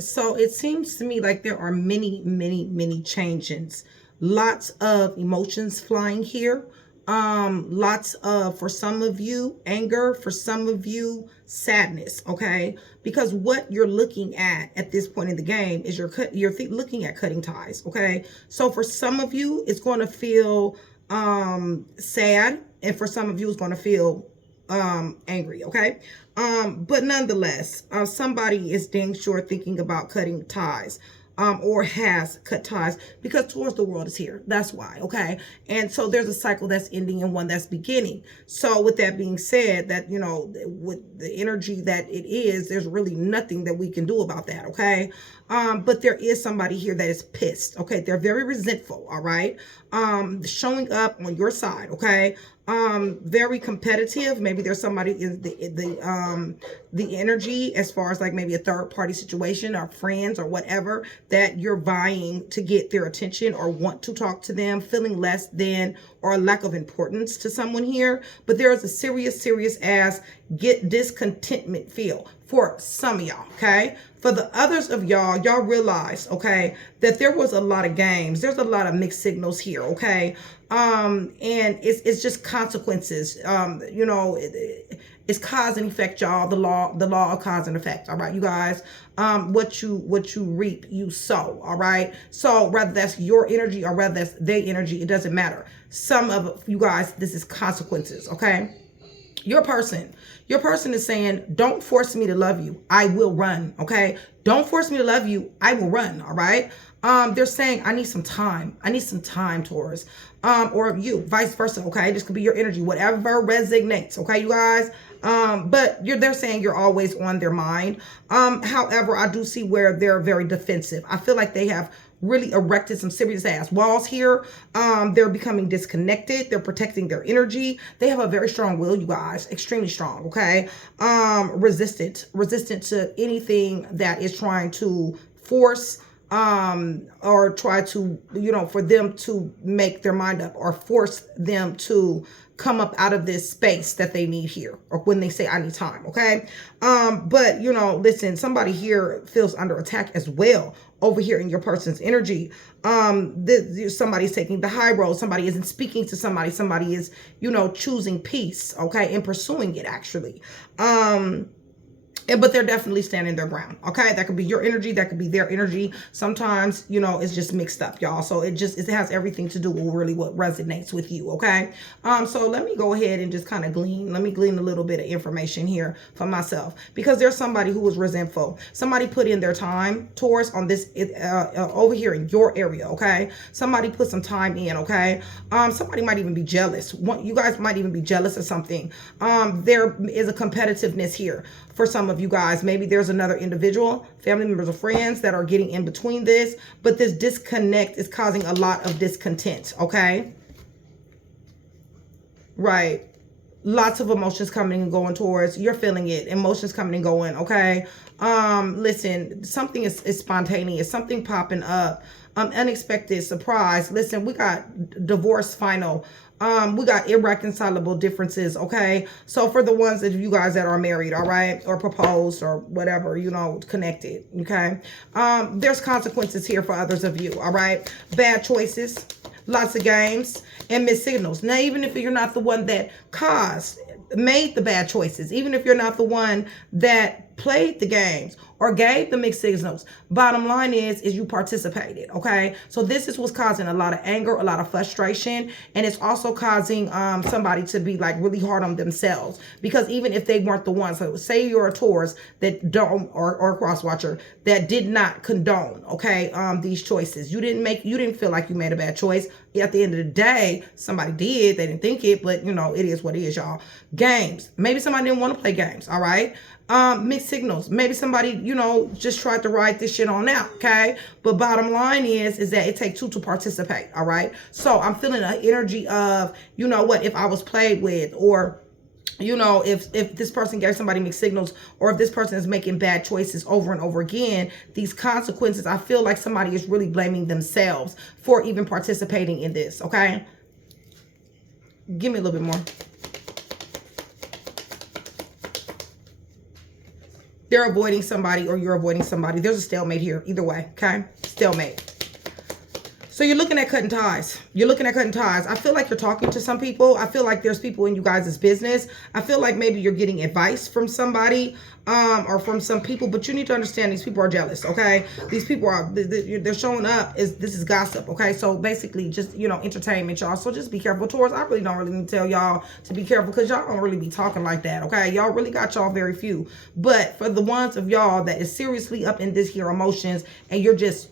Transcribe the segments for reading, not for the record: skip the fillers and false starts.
So it seems to me like there are many changes. Lots of emotions flying here. Lots of, for some of you, anger, for some of you, sadness, okay? Because what you're looking at this point in the game is you're looking at cutting ties, okay? So for some of you, it's going to feel sad, and for some of you, it's going to feel angry, okay? But nonetheless, somebody is dang sure thinking about cutting ties, or has cut ties, because towards the world is here. That's why, okay? And so there's a cycle that's ending and one that's beginning. So with that being said, that, you know, with the energy that it is, there's really nothing that we can do about that, okay? But there is somebody here that is pissed, okay? They're very resentful, all right? Showing up on your side, okay? Very competitive. Maybe there's somebody in the energy, as far as like maybe a third party situation or friends or whatever, that you're vying to get their attention or want to talk to them, feeling less than or a lack of importance to someone here. But there is a serious ass get discontentment feel for some of y'all, okay? For the others of y'all, y'all realize, okay, that there was a lot of games. There's a lot of mixed signals here, okay? And it's just consequences. You know, it's cause and effect, y'all. The law of cause and effect. All right, you guys. What you reap, you sow. All right. So whether that's your energy or whether that's their energy, it doesn't matter. Some of you guys, this is consequences. Okay. Your person is saying, don't force me to love you. I will run. Okay. Don't force me to love you. I will run. All right. They're saying, I need some time. I need some time, Taurus. Or you, vice versa. Okay. This could be your energy, whatever resonates. Okay, you guys. But they're saying you're always on their mind. However, I do see where they're very defensive. I feel like they have really erected some serious ass walls here. They're becoming disconnected. They're protecting their energy. They have a very strong will, you guys, extremely strong. Okay. Resistant to anything that is trying to force, or try to, you know, for them to make their mind up or force them to come up out of this space that they need here, or when they say I need time. Okay. But you know, listen, somebody here feels under attack as well over here in your person's energy. Somebody's taking the high road. Somebody isn't speaking to somebody. Somebody is, you know, choosing peace. Okay. And pursuing it actually. But they're definitely standing their ground. Okay. That could be your energy. That could be their energy. Sometimes, you know, it's just mixed up, y'all. So it has everything to do with really what resonates with you. Okay. So let me go ahead and just kind of glean. Let me glean a little bit of information here for myself, because there's somebody who was resentful. Somebody put in their time, Taurus, on this, over here in your area. Okay. Somebody put some time in. Okay. Somebody might even be jealous. You guys might even be jealous of something. There is a competitiveness here for some of you guys. Maybe there's another individual, family members or friends that are getting in between this, but this disconnect is causing a lot of discontent. Okay. Right. Lots of emotions coming and going towards, you're feeling it. Emotions coming and going. Okay. Listen, something is spontaneous, something popping up, unexpected surprise. Listen, we got divorce final. We got irreconcilable differences. Okay. So for the ones that you guys that are married, all right, or proposed or whatever, you know, connected. Okay. There's consequences here for others of you. All right. Bad choices, lots of games, and missed signals. Now, even if you're not the one that made the bad choices, even if you're not the one that played the games or gave the mixed signals, bottom line is you participated. Okay. So this is what's causing a lot of anger, a lot of frustration. And it's also causing somebody to be like really hard on themselves, because even if they weren't the ones, so say you're a Taurus that don't, or a cross watcher that did not condone, okay, these choices. You didn't feel like you made a bad choice. At the end of the day, somebody did. They didn't think it, but you know, it is what it is, y'all. Games. Maybe somebody didn't want to play games. All right. Mixed signals. Maybe somebody, you know, just tried to ride this shit on out. Okay. But bottom line is that it takes two to participate. All right. So I'm feeling an energy of, you know what, if I was played with, or, you know, if this person gave somebody mixed signals, or if this person is making bad choices over and over again, these consequences, I feel like somebody is really blaming themselves for even participating in this. Okay. Give me a little bit more. They're avoiding somebody or you're avoiding somebody. There's a stalemate here. Either way, okay? Stalemate. So you're looking at cutting ties. You're looking at cutting ties. I feel like you're talking to some people. I feel like there's people in you guys' business. I feel like maybe you're getting advice from somebody or from some people, but you need to understand these people are jealous, okay? These people are, they're showing up as this is gossip, okay? So basically just, you know, entertainment, y'all. So just be careful. Taurus, I really don't really need to tell y'all to be careful because y'all don't really be talking like that, okay? Y'all really got y'all very few. But for the ones of y'all that is seriously up in this here emotions and you're just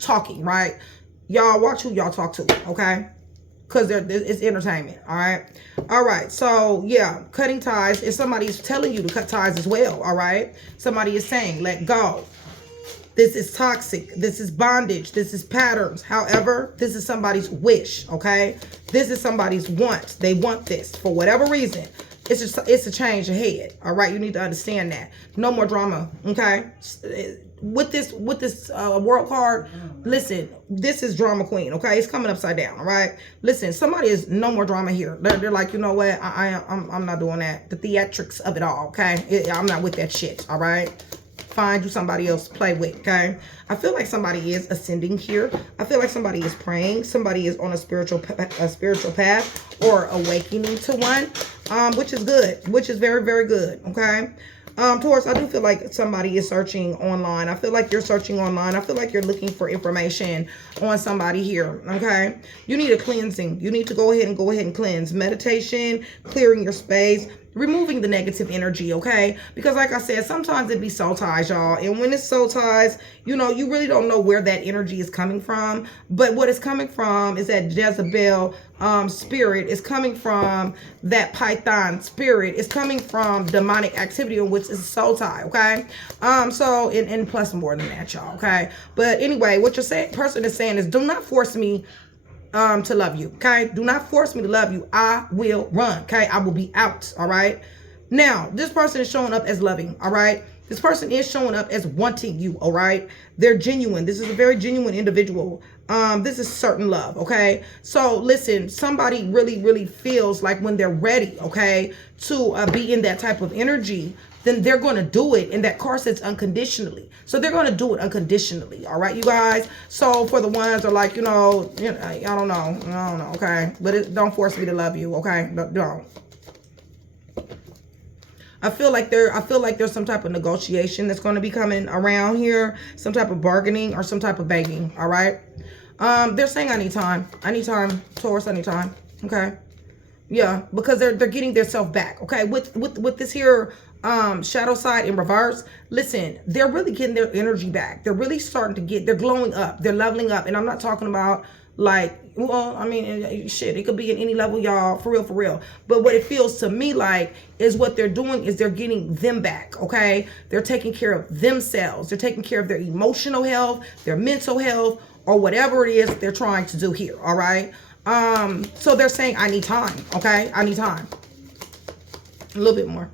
talking, right? Y'all watch who y'all talk to, okay? Because it's entertainment, all right? All right, so yeah, cutting ties. If somebody's telling you to cut ties as well, all right? Somebody is saying, let go. This is toxic. This is bondage. This is patterns. However, this is somebody's wish, okay? This is somebody's want. They want this for whatever reason. It's a change ahead, all right? You need to understand that. No more drama, okay? With this world card, listen, this is drama queen, okay? It's coming upside down, all right? Listen, somebody is no more drama here. They're like, you know what? I'm not doing that. The theatrics of it all, okay? I'm not with that shit, all right? Find you somebody else to play with, okay? I feel like somebody is ascending here. I feel like somebody is praying. Somebody is on a spiritual path or awakening to one, which is good, which is very, very good, okay? Taurus, I do feel like somebody is searching online. I feel like you're searching online. I feel like you're looking for information on somebody here, okay? You need a cleansing. You need to go ahead and cleanse. Meditation, clearing your space, removing the negative energy, okay? Because like I said, sometimes it be soul ties, y'all. And when it's soul ties, you know, you really don't know where that energy is coming from. But what it's coming from is that Jezebel spirit. Is coming from that Python spirit. It's coming from demonic activity, in which is a soul tie, okay? So, and plus more than that, y'all, okay? But anyway, what your person is saying is, do not force me to love you, okay? Do not force me to love you. I will run, okay? I will be out, all right? Now, this person is showing up as loving, all right? This person is showing up as wanting you, all right? They're genuine. This is a very genuine individual. This is certain love, okay? So, listen, somebody really, really feels like when they're ready, okay, to be in that type of energy, then they're going to do it. And that card says unconditionally. So they're going to do it unconditionally. All right, you guys. So for the ones that are like, you know, I don't know. Okay. But don't force me to love you. Okay. Don't. I feel like there's some type of negotiation that's going to be coming around here. Some type of bargaining or some type of begging. All right. They're saying I need time. I need time. Taurus, I need time. Okay. Yeah. Because they're getting their self back. Okay. With this here shadow side in reverse, listen, they're really getting their energy back. They're really starting to get, they're glowing up, they're leveling up. And I'm not talking about like, well, I mean, shit, it could be at any level, y'all, for real. But what it feels to me like is what they're doing is they're getting them back, okay? They're taking care of themselves. They're taking care of their emotional health, their mental health, or whatever it is they're trying to do here, all right? So they're saying, I need time, okay? I need time. A little bit more.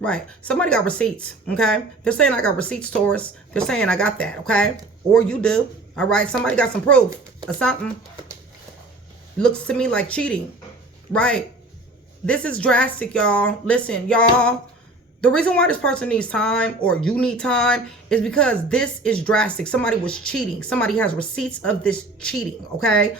Right. Somebody got receipts, okay? They're saying I got receipts, Taurus. They're saying I got that, okay? Or you do, all right? Somebody got some proof or something. Looks to me like cheating, right? This is drastic, y'all. Listen, y'all, the reason why this person needs time or you need time is because this is drastic. Somebody was cheating. Somebody has receipts of this cheating, okay?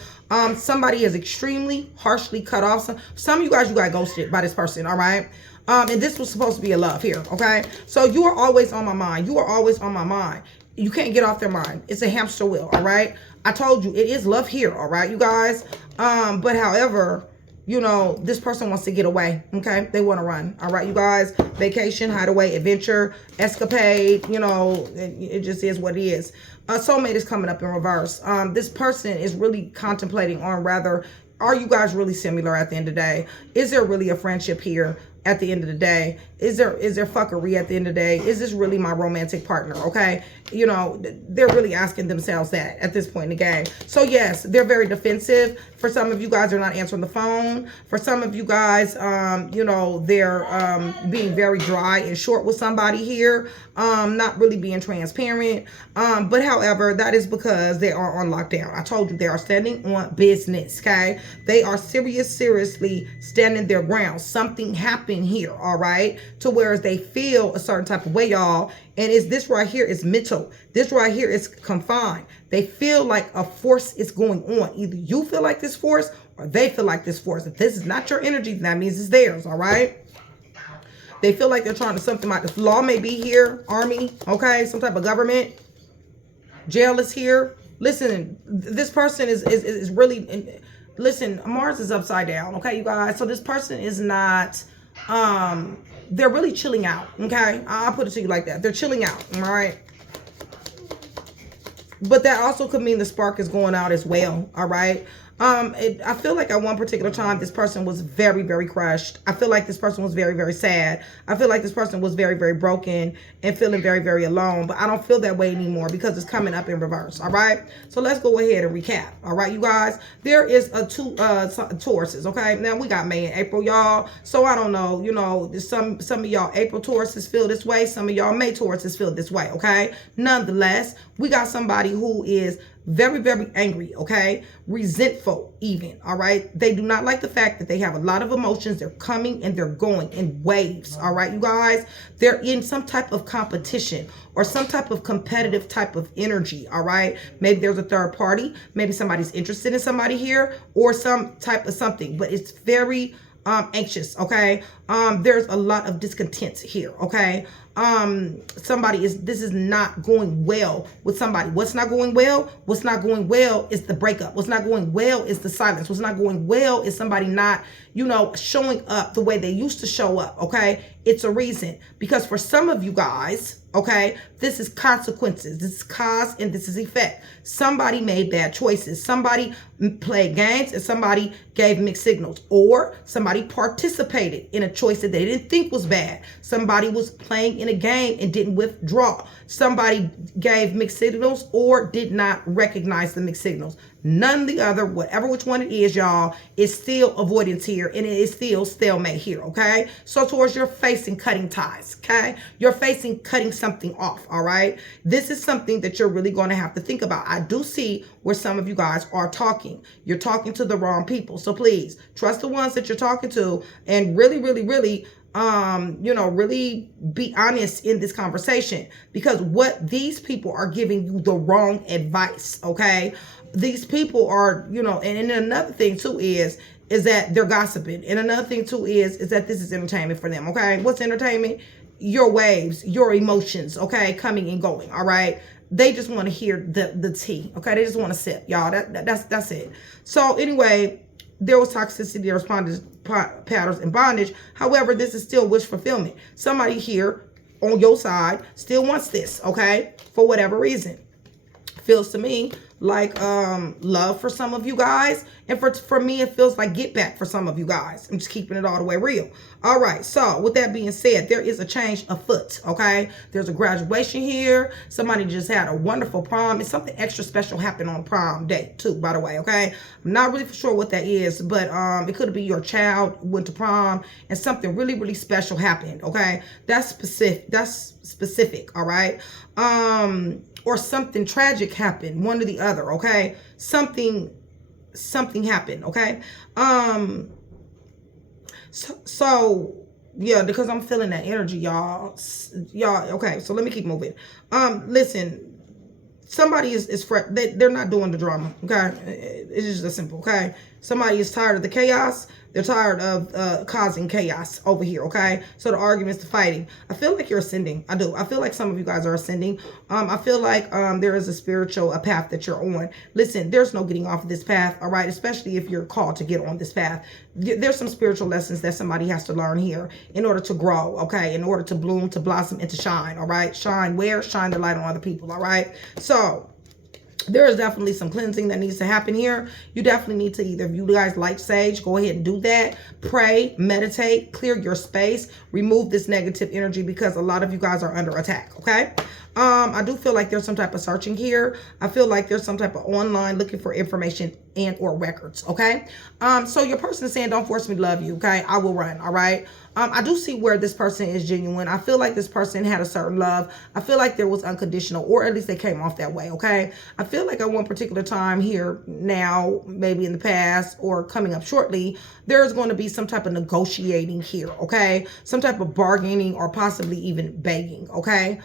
Somebody is extremely harshly cut off. Some of you guys, you got ghosted by this person, all right? And this was supposed to be a love here, okay? So you are always on my mind. You are always on my mind. You can't get off their mind. It's a hamster wheel, all right? I told you, it is love here, all right, you guys? But however, you know, this person wants to get away, okay? They want to run, all right, you guys? Vacation, hideaway, adventure, escapade, you know, it just is what it is. Soulmate is coming up in reverse. This person is really contemplating on rather, are you guys really similar at the end of the day? Is there really a friendship here? At the end of the day, is there fuckery at the end of the day? Is this really my romantic partner? Okay, you know, they're really asking themselves that at this point in the game. So yes, they're very defensive. For some of you guys, they're not answering the phone. For some of you guys, you know, they're being very dry and short with somebody here, not really being transparent. But however, that is because they are on lockdown. I told you, they are standing on business. Okay, they are seriously standing their ground. Something happened happen here, all right? To where they feel a certain type of way, y'all. And it's this right here is mental. This right here is confined. They feel like a force is going on. Either you feel like this force or they feel like this force. If this is not your energy, then that means it's theirs, all right? They feel like they're trying to something like this. Law may be here, army, okay? Some type of government. Jail is here. Listen, this person is really... Listen, Mars is upside down, okay, you guys? So this person is not... they're really chilling out, okay? I'll put it to you like that. They're chilling out, all right? But that also could mean the spark is going out as well, all right? I feel like at one particular time, this person was very, very crushed. I feel like this person was very, very sad. I feel like this person was very, very broken and feeling very, very alone. But I don't feel that way anymore because it's coming up in reverse, all right? So let's go ahead and recap, all right, you guys? There is two Tauruses, okay? Now, we got May and April, y'all. So I don't know, you know, some of y'all April Tauruses feel this way. Some of y'all May Tauruses feel this way, okay? Nonetheless, we got somebody who is very, very angry, okay? Resentful even, all right? They do not like the fact that they have a lot of emotions. They're coming and they're going in waves, all right, you guys? They're in some type of competition or some type of competitive type of energy, all right? Maybe there's a third party. Maybe somebody's interested in somebody here or some type of something, but it's very anxious, okay? There's a lot of discontent here, okay? This is not going well with somebody. What's not going well? What's not going well is the breakup. What's not going well is the silence. What's not going well is somebody not, you know, showing up the way they used to show up, okay? It's a reason. Because for some of you guys, okay, this is consequences. This is cause and this is effect. Somebody made bad choices. Somebody played games and somebody gave mixed signals. Or somebody participated in a choice that they didn't think was bad. Somebody was playing in a game and didn't withdraw. Somebody gave mixed signals or did not recognize the mixed signals. None of the other, whatever which one it is, y'all, is still avoidance here and it is still stalemate here, okay? So towards you're facing cutting ties, okay? You're facing cutting something off, all right? This is something that you're really going to have to think about. I do see where some of you guys are talking. You're talking to the wrong people. So please trust the ones that you're talking to and really, really, really, you know, really be honest in this conversation because what these people are giving you the wrong advice, okay? These people are, you know, and another thing too is that they're gossiping. And another thing too is that this is entertainment for them, okay? What's entertainment? Your waves, your emotions, okay? Coming and going, all right? They just want to hear the tea, okay? They just want to sip, y'all. That's it. So anyway, there was toxicity, there was patterns and bondage. However, this is still wish fulfillment. Somebody here on your side still wants this, okay? For whatever reason. Feels to me like love for some of you guys, and for me it feels like get back for some of you guys. I'm just keeping it all the way real. All right, so with that being said, there is a change afoot, okay? There's a graduation here. Somebody just had a wonderful prom. It's something extra special happened on prom day too, by the way, okay? I'm not really for sure what that is, but it could be your child went to prom and something really, really special happened, okay? That's specific, all right? Or something tragic happened, one or the other, okay? Something happened, okay? So yeah, because I'm feeling that energy, y'all, okay, so let me keep moving. Listen, somebody is they're not doing the drama, okay? It's just that simple, okay? Somebody is tired of the chaos. They're tired of causing chaos over here, okay? So the arguments, the fighting. I feel like you're ascending. I do. I feel like some of you guys are ascending. I feel like there is a spiritual path that you're on. Listen, there's no getting off of this path, all right? Especially if you're called to get on this path. There's some spiritual lessons that somebody has to learn here in order to grow, okay? In order to bloom, to blossom, and to shine, all right? Shine where? Shine the light on other people, all right? So there is definitely some cleansing that needs to happen here. You definitely need to either, if you guys like sage, go ahead and do that. Pray, meditate, clear your space, remove this negative energy because a lot of you guys are under attack, okay? I do feel like there's some type of searching here. I feel like there's some type of online looking for information and or records. Okay. So your person is saying, don't force me to love you. Okay. I will run. All right. I do see where this person is genuine. I feel like this person had a certain love. I feel like there was unconditional, or at least they came off that way. Okay. I feel like at one particular time here now, maybe in the past or coming up shortly, there's going to be some type of negotiating here. Okay. Some type of bargaining or possibly even begging. Okay.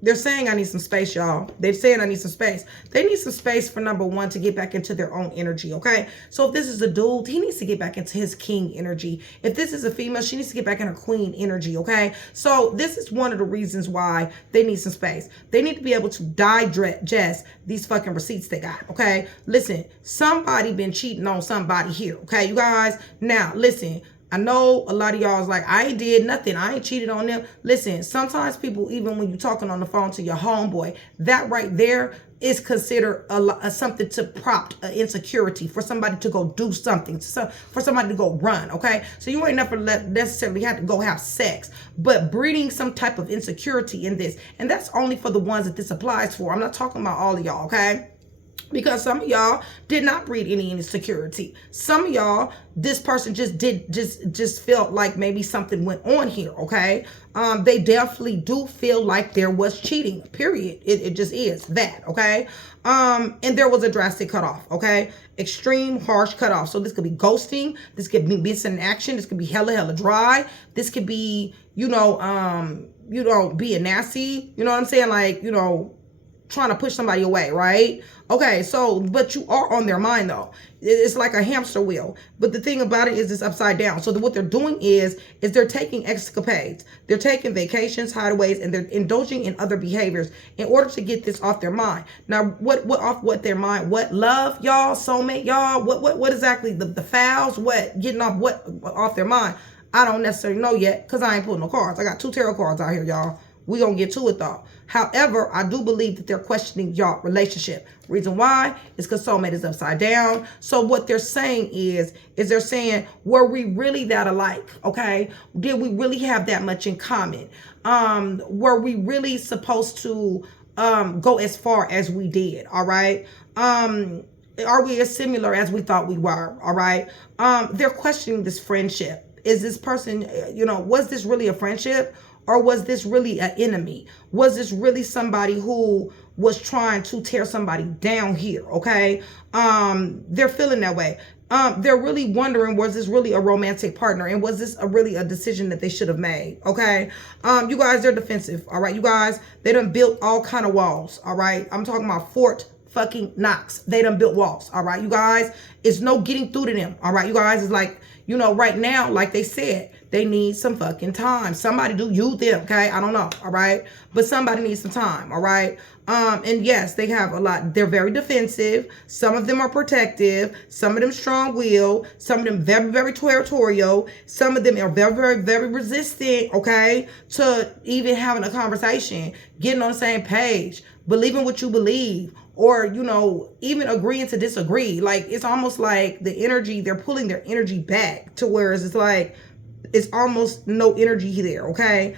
They're saying I need some space, y'all. They're saying I need some space. They need some space for number one to get back into their own energy, okay? So if this is a dude, he needs to get back into his king energy. If this is a female, she needs to get back in her queen energy, okay? So this is one of the reasons why they need some space. They need to be able to digest these fucking receipts they got, okay? Listen, somebody been cheating on somebody here, okay, you guys? Now, listen, I know a lot of y'all is like, I ain't did nothing. I ain't cheated on them. Listen, sometimes people, even when you're talking on the phone to your homeboy, that right there is considered something to prompt insecurity for somebody to go do something, for somebody to go run, okay? So you ain't never necessarily have to go have sex, but breeding some type of insecurity in this. And that's only for the ones that this applies for. I'm not talking about all of y'all, okay? Because some of y'all did not breed any insecurity. Some of y'all, this person just felt like maybe something went on here, okay? They definitely do feel like there was cheating, period. It just is that, okay? And there was a drastic cutoff, okay? Extreme, harsh cutoff. So this could be ghosting. This could be missing in action. This could be hella dry. This could be, being nasty. You know what I'm saying? Like, trying to push somebody away, right? Okay, so, but you are on their mind though. It's like a hamster wheel. But the thing about it is it's upside down. So what they're doing is they're taking escapades. They're taking vacations, hideaways, and they're indulging in other behaviors in order to get this off their mind. Now, what off what their mind? What love, y'all, soulmate, y'all? What exactly the fouls? What getting off what off their mind? I don't necessarily know yet because I ain't pulling no cards. I got 2 tarot cards out here, y'all. We gonna get to it though. However, I do believe that they're questioning your relationship. Reason why is because soulmate is upside down. So what they're saying is they're saying, were we really that alike? Okay. Did we really have that much in common? Were we really supposed to go as far as we did? All right. Are we as similar as we thought we were? All right. They're questioning this friendship. Is this person, was this really a friendship? Or was this really an enemy? Was this really somebody who was trying to tear somebody down here? Okay. They're feeling that way. They're really wondering, was this really a romantic partner? And was this really a decision that they should have made? Okay. You guys, they're defensive. All right. You guys, they done built all kind of walls. All right. I'm talking about Fort fucking Knox. They done built walls. All right. You guys, it's no getting through to them. All right. You guys, it's like, right now, like they said, they need some fucking time. Somebody do you them, okay? I don't know, all right? But somebody needs some time, all right? And yes, they have a lot. They're very defensive. Some of them are protective. Some of them strong-willed. Some of them very, very territorial. Some of them are very, very, very resistant, okay, to even having a conversation, getting on the same page, believing what you believe, or, even agreeing to disagree. Like, it's almost like the energy, they're pulling their energy back to where it's like, it's almost no energy there, okay?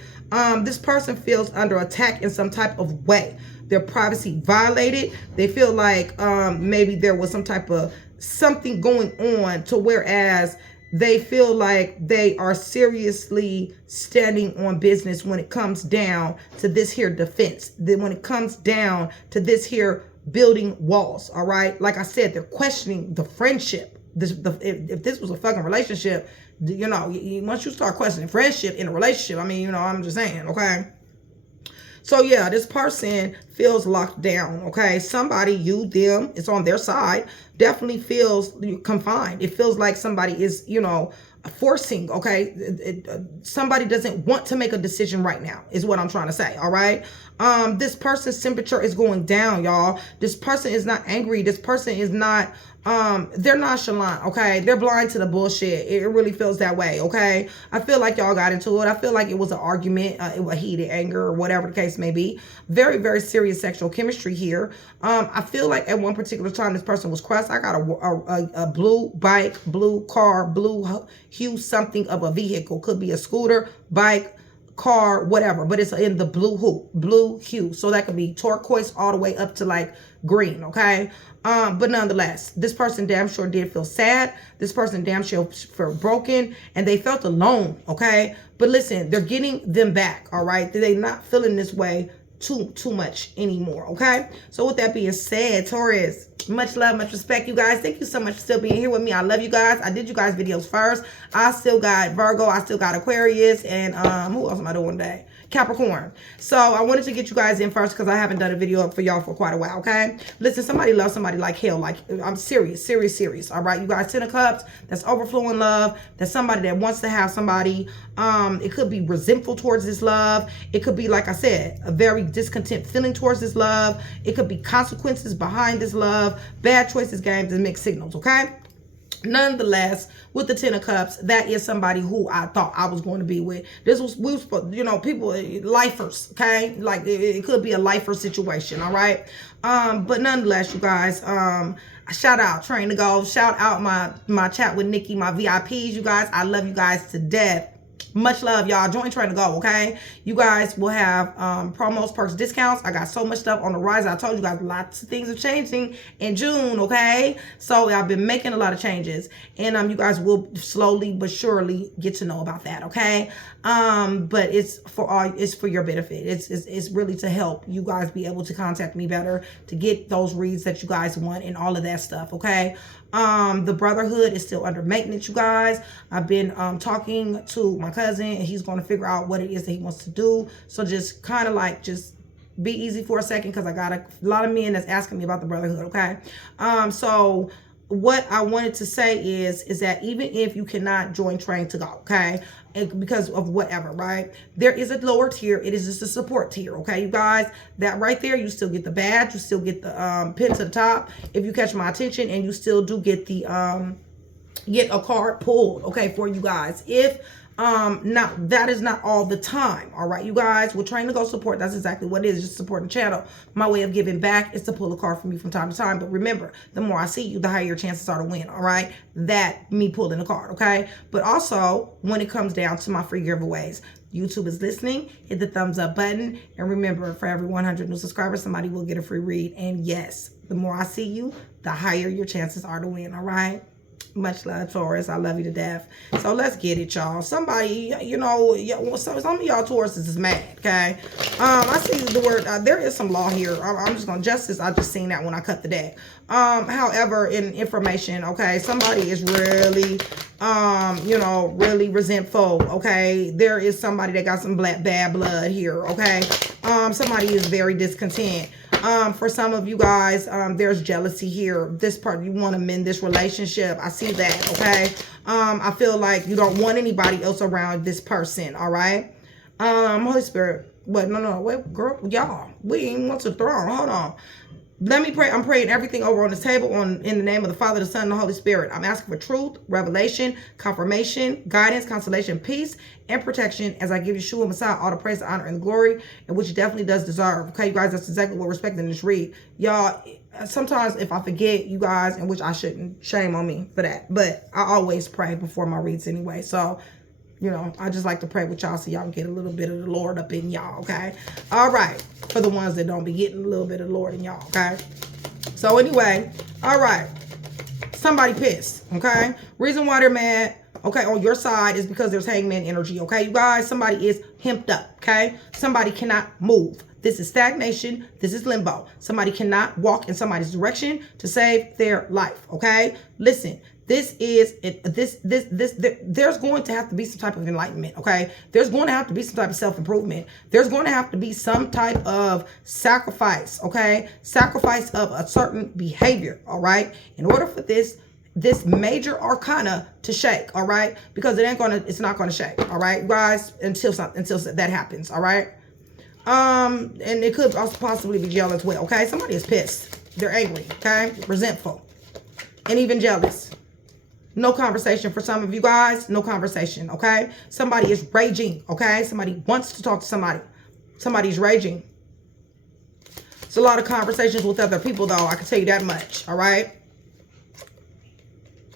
This person feels under attack in some type of way. Their privacy violated. They feel like maybe there was some type of something going on to whereas they feel like they are seriously standing on business when it comes down to this here defense. Then when it comes down to this here building walls, all right? Like I said, they're questioning the friendship. If this was a fucking relationship, once you start questioning friendship in a relationship, I'm just saying, okay? So yeah, this person feels locked down, okay? Somebody, them, it's on their side, definitely feels confined. It feels like somebody is, forcing, okay? Somebody doesn't want to make a decision right now, is what I'm trying to say, all right? This person's temperature is going down, y'all. This person is not angry. This person is not, they're nonchalant, okay? They're blind to the bullshit. It really feels that way, okay? I feel like y'all got into it. I feel like it was an argument, a heated anger, or whatever the case may be. Very, very serious sexual chemistry here. I feel like at one particular time, this person was crossed. I got a blue bike, blue car, blue hue, something of a vehicle. Could be a scooter, bike, car, whatever, but it's in the blue hue. So that could be turquoise all the way up to like green, okay? But nonetheless, this person damn sure did feel sad. This person damn sure felt broken, and they felt alone, okay? But listen, they're getting them back, all right? They're not feeling this way too much anymore, okay? So with that being said, Taurus, much love, much respect, you guys. Thank you so much for still being here with me. I love you guys. I did you guys videos first. I still got Virgo, I still got Aquarius, and who else am I doing today? Capricorn. So I wanted to get you guys in first because I haven't done a video up for y'all for quite a while, okay? Listen, somebody loves somebody like hell. Like, I'm serious, all right? You guys, 10 of Cups, that's overflowing love. That's somebody that wants to have somebody. It could be resentful towards this love. It could be, like I said, a very discontent feeling towards this love. It could be consequences behind this love, bad choices, games, and mixed signals, okay? Nonetheless, with the 10 of Cups, that is somebody who I thought I was going to be with. We were supposed, you know, people, lifers, okay? Like, it could be a lifer situation, all right? But nonetheless, you guys, shout out Train to Go. Shout out my chat with Nikki, my VIPs, you guys. I love you guys to death. Much love, y'all. Join Train to Go, okay? You guys will have promos, perks, discounts. I got so much stuff on the rise. I told you guys lots of things are changing in June, okay? So I've been making a lot of changes, and you guys will slowly but surely get to know about that, okay? But it's for your benefit. It's really to help you guys be able to contact me better, to get those reads that you guys want and all of that stuff, okay? The brotherhood is still under maintenance, you guys. I've been talking to my cousin, and he's going to figure out what it is that he wants to do. So just kind of like just be easy for a second, because I got a lot of men that's asking me about the brotherhood, okay? So what I wanted to say is that even if you cannot join Train to Go, okay, because of whatever, right, there is a lower tier. It is just a support tier, okay, you guys. That right there, you still get the badge, you still get the pin to the top if you catch my attention, and you still do get the get a card pulled, okay, for you guys. If now that is not all the time, all right, you guys. We're trying to go support. That's exactly what it is, just supporting the channel. My way of giving back is to pull a card from you from time to time. But remember, the more I see you, the higher your chances are to win, all right? That me pulling a card, okay? But also, when it comes down to my free giveaways, YouTube is listening. Hit the thumbs up button, and remember, for every 100 new subscribers, somebody will get a free read. And yes, the more I see you, the higher your chances are to win, all right? Much love, Taurus. I love you to death. So let's get it, y'all. Somebody, you know, some of y'all Tauruses is mad, okay? I see the word, there is some law here. I'm just going to justice. I just seen that when I cut the deck. However, in information, okay, somebody is really, you know, really resentful, okay? There is somebody that got some bad blood here, okay? Somebody is very discontent. For some of you guys, there's jealousy here. This part, you want to mend this relationship. I see that, okay? I feel like you don't want anybody else around this person, all right? Holy Spirit. Wait, no, wait, girl, y'all. We ain't want to throne. Hold on. Let me pray. I'm praying everything over on this table in the name of the Father, the Son, and the Holy Spirit. I'm asking for truth, revelation, confirmation, guidance, consolation, peace, and protection as I give Yeshua Messiah all the praise, the honor, and the glory, and which he definitely does deserve. Okay, you guys, that's exactly what we're expecting this read. Y'all, sometimes if I forget, you guys, and which I shouldn't, shame on me for that, but I always pray before my reads anyway. So, you know, I just like to pray with y'all so y'all can get a little bit of the Lord up in y'all, okay? All right. For the ones that don't be getting a little bit of the Lord in y'all, okay? So anyway, all right. Somebody pissed, okay? Reason why they're mad, okay, on your side is because there's hangman energy, okay? You guys, somebody is hemped up, okay? Somebody cannot move. This is stagnation. This is limbo. Somebody cannot walk in somebody's direction to save their life, okay? Listen. There's going to have to be some type of enlightenment, okay? There's going to have to be some type of self-improvement. There's going to have to be some type of sacrifice, okay? Sacrifice of a certain behavior, all right? In order for this major arcana to shake, all right? Because it's not gonna shake, all right, guys, until that happens, all right? And it could also possibly be jealous as well, okay? Somebody is pissed. They're angry, okay? Resentful, and even jealous. No conversation for some of you guys. No conversation, okay? Somebody is raging, okay? Somebody wants to talk to somebody. Somebody's raging. It's a lot of conversations with other people, though. I can tell you that much, all right?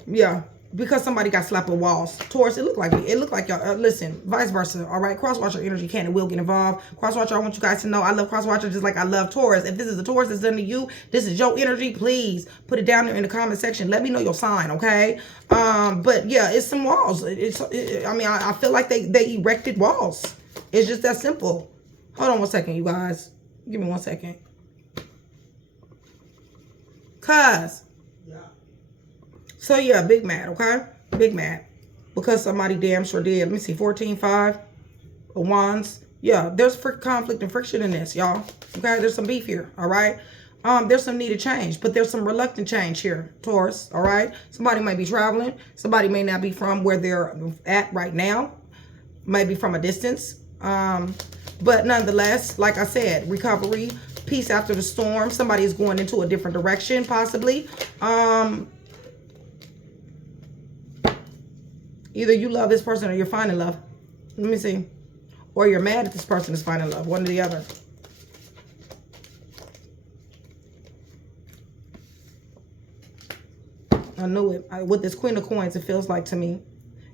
Yeah. because somebody got slapped with walls. Taurus, it looked like me. It looked like y'all. Listen, vice versa. All right, cross-watcher energy can and will get involved. Cross-watcher, I want you guys to know I love cross-watcher just like I love Taurus. If this is a Taurus that's done to you, this is your energy, please put it down there in the comment section. Let me know your sign, okay? But yeah, it's some walls. I mean, I feel like they erected walls. It's just that simple. Hold on one second, you guys. Give me 1 second. So yeah, big mad, okay? Big mad. Because somebody damn sure did. Let me see, 14, 5 of wands. Yeah, there's conflict and friction in this, y'all. Okay, there's some beef here, all right? There's some needed change, but there's some reluctant change here, Taurus, all right? Somebody might be traveling. Somebody may not be from where they're at right now. Maybe from a distance. But nonetheless, like I said, recovery, peace after the storm. Somebody is going into a different direction, possibly. Either you love this person or you're finding love. Let me see. Or you're mad at this person is finding love. One or the other. I knew it. With this Queen of Coins, it feels like to me.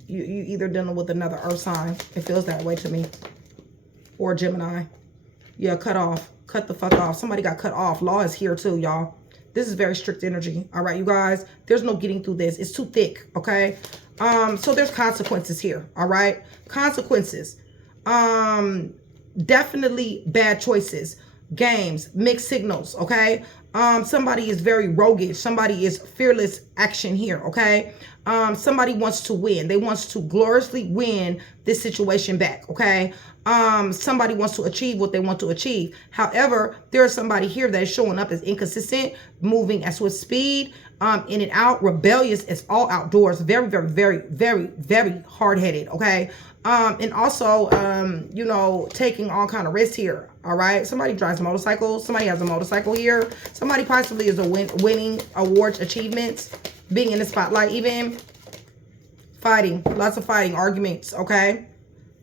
You either dealing with another earth sign. It feels that way to me. Or Gemini. Yeah, cut off. Cut the fuck off. Somebody got cut off. Law is here too, y'all. This is very strict energy. All right, you guys. There's no getting through this. It's too thick, okay? So there's consequences here, all right? Consequences. Definitely bad choices. Games, mixed signals, okay? Somebody is very roguish. Somebody is fearless action here, okay? Somebody wants to win. They wants to gloriously win this situation back, okay? Somebody wants to achieve what they want to achieve. However, there's somebody here that is showing up as inconsistent, moving at swift speed, in and out, rebellious. It's all outdoors. Very, very, very, very, very hard-headed, okay? And also, you know, taking all kind of risks here, all right? Somebody drives motorcycles. Somebody has a motorcycle here. Somebody possibly is winning awards, achievements, being in the spotlight even. Fighting, lots of fighting, arguments, okay?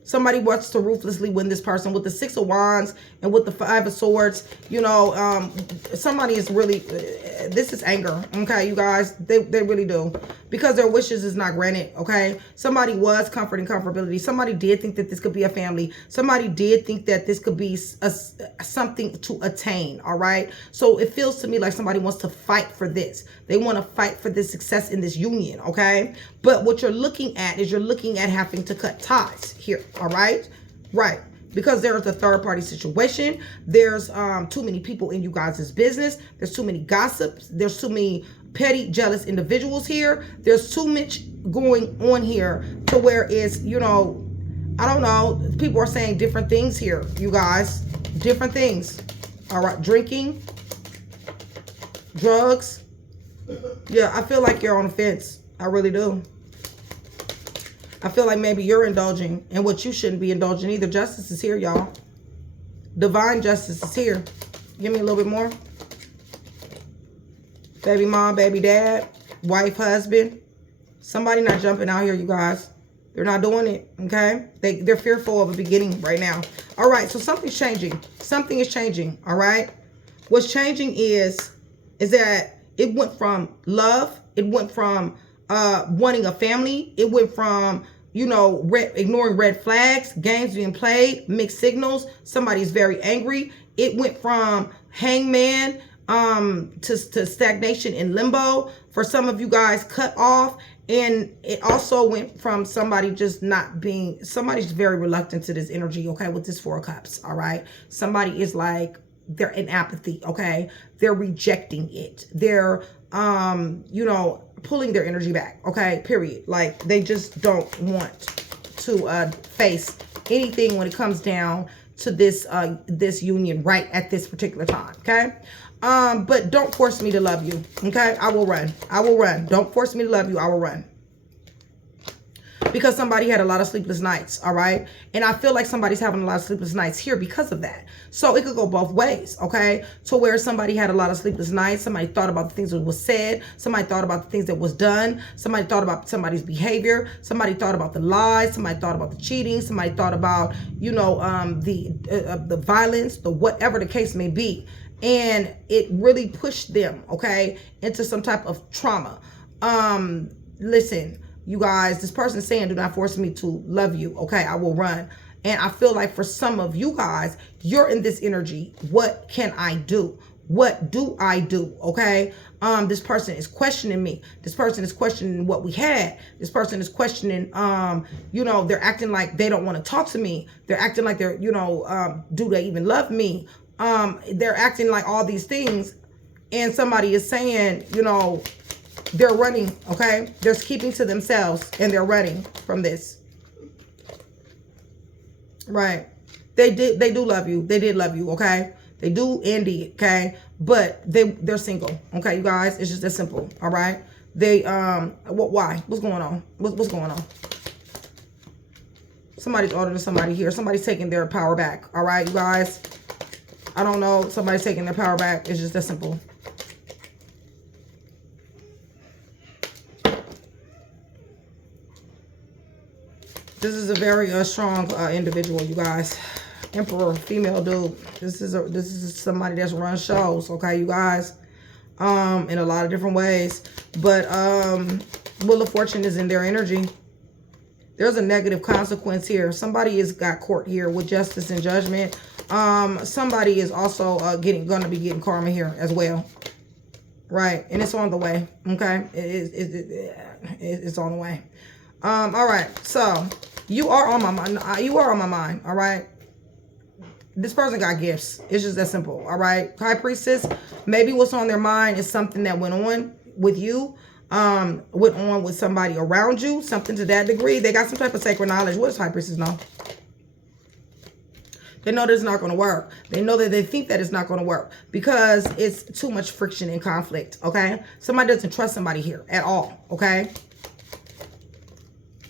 Somebody wants to ruthlessly win this person with the 6 of Wands and with the 5 of Swords. You know, somebody is really, this is anger, okay, you guys? They really do. Because their wishes is not granted, okay? Somebody was comfort and comfortability. Somebody did think that this could be a family. Somebody did think that this could be something to attain, all right? So it feels to me like somebody wants to fight for this. They want to fight for this success in this union, okay? But what you're looking at is you're looking at having to cut ties here, all right? Right. Because there's a third party situation. There's too many people in you guys' business. There's too many gossips. There's too many petty, jealous individuals here. There's too much going on here to where it's, you know, I don't know. People are saying different things here, you guys. Different things. All right. Drinking. Drugs. Yeah, I feel like you're on the fence. I really do. I feel like maybe you're indulging in what you shouldn't be indulging either. Justice is here, y'all. Divine justice is here. Give me a little bit more. Baby mom, baby dad, wife, husband. Somebody not jumping out here, you guys. They're not doing it, okay? They're fearful of a beginning right now. All right, so something's changing. Something is changing, all right? What's changing is that it went from love. It went from wanting a family. It went from, you know, ignoring red flags, games being played, mixed signals. Somebody's very angry. It went from hangman to stagnation in limbo. For some of you guys, cut off. And it also went from somebody just not being, somebody's very reluctant to this energy, okay, with this 4 of Cups, all right? Somebody is like, they're in apathy, okay? They're rejecting it. They're, you know, pulling their energy back, okay, period. Like, they just don't want to face anything when it comes down to this this union right at this particular time, okay? But don't force me to love you, okay? I will run. I will run. Don't force me to love you. I will run. Because somebody had a lot of sleepless nights, all right? And I feel like somebody's having a lot of sleepless nights here because of that. So it could go both ways, okay? To where somebody had a lot of sleepless nights. Somebody thought about the things that was said. Somebody thought about the things that was done. Somebody thought about somebody's behavior. Somebody thought about the lies. Somebody thought about the cheating. Somebody thought about, you know, the violence, the whatever the case may be. And it really pushed them, okay, into some type of trauma. Listen, you guys, this person is saying, do not force me to love you. Okay, I will run. And I feel like for some of you guys, you're in this energy. What can I do? What do I do? Okay. This person is questioning me. This person is questioning what we had. This person is questioning, you know, they're acting like they don't want to talk to me. They're acting like they're, you know, do they even love me? They're acting like all these things. And somebody is saying, you know, they're running. Okay. They're keeping to themselves and they're running from this. Right. They do love you. They did love you. Okay. They do indeed, okay? But they're single, okay, you guys? It's just that simple, all right? They, why? What's going on? What's going on? Somebody's ordering somebody here. Somebody's taking their power back, all right, you guys? I don't know. Somebody's taking their power back. It's just that simple. This is a very strong individual, you guys. Emperor, female dude. This is somebody that's run shows, okay, you guys, in a lot of different ways. But Wheel of Fortune is in their energy. There's a negative consequence here. Somebody has got court here with justice and judgment. Somebody is also gonna be getting karma here as well, right? And it's on the way, okay? It's on the way. All right, so you are on my mind. You are on my mind, all right? This person got gifts. It's just that simple, all right? High Priestess, maybe what's on their mind is something that went on with you, went on with somebody around you, something to that degree. They got some type of sacred knowledge. What does High Priestess know? They know that it's not going to work. They know that they think that it's not going to work because it's too much friction and conflict, okay? Somebody doesn't trust somebody here at all, okay?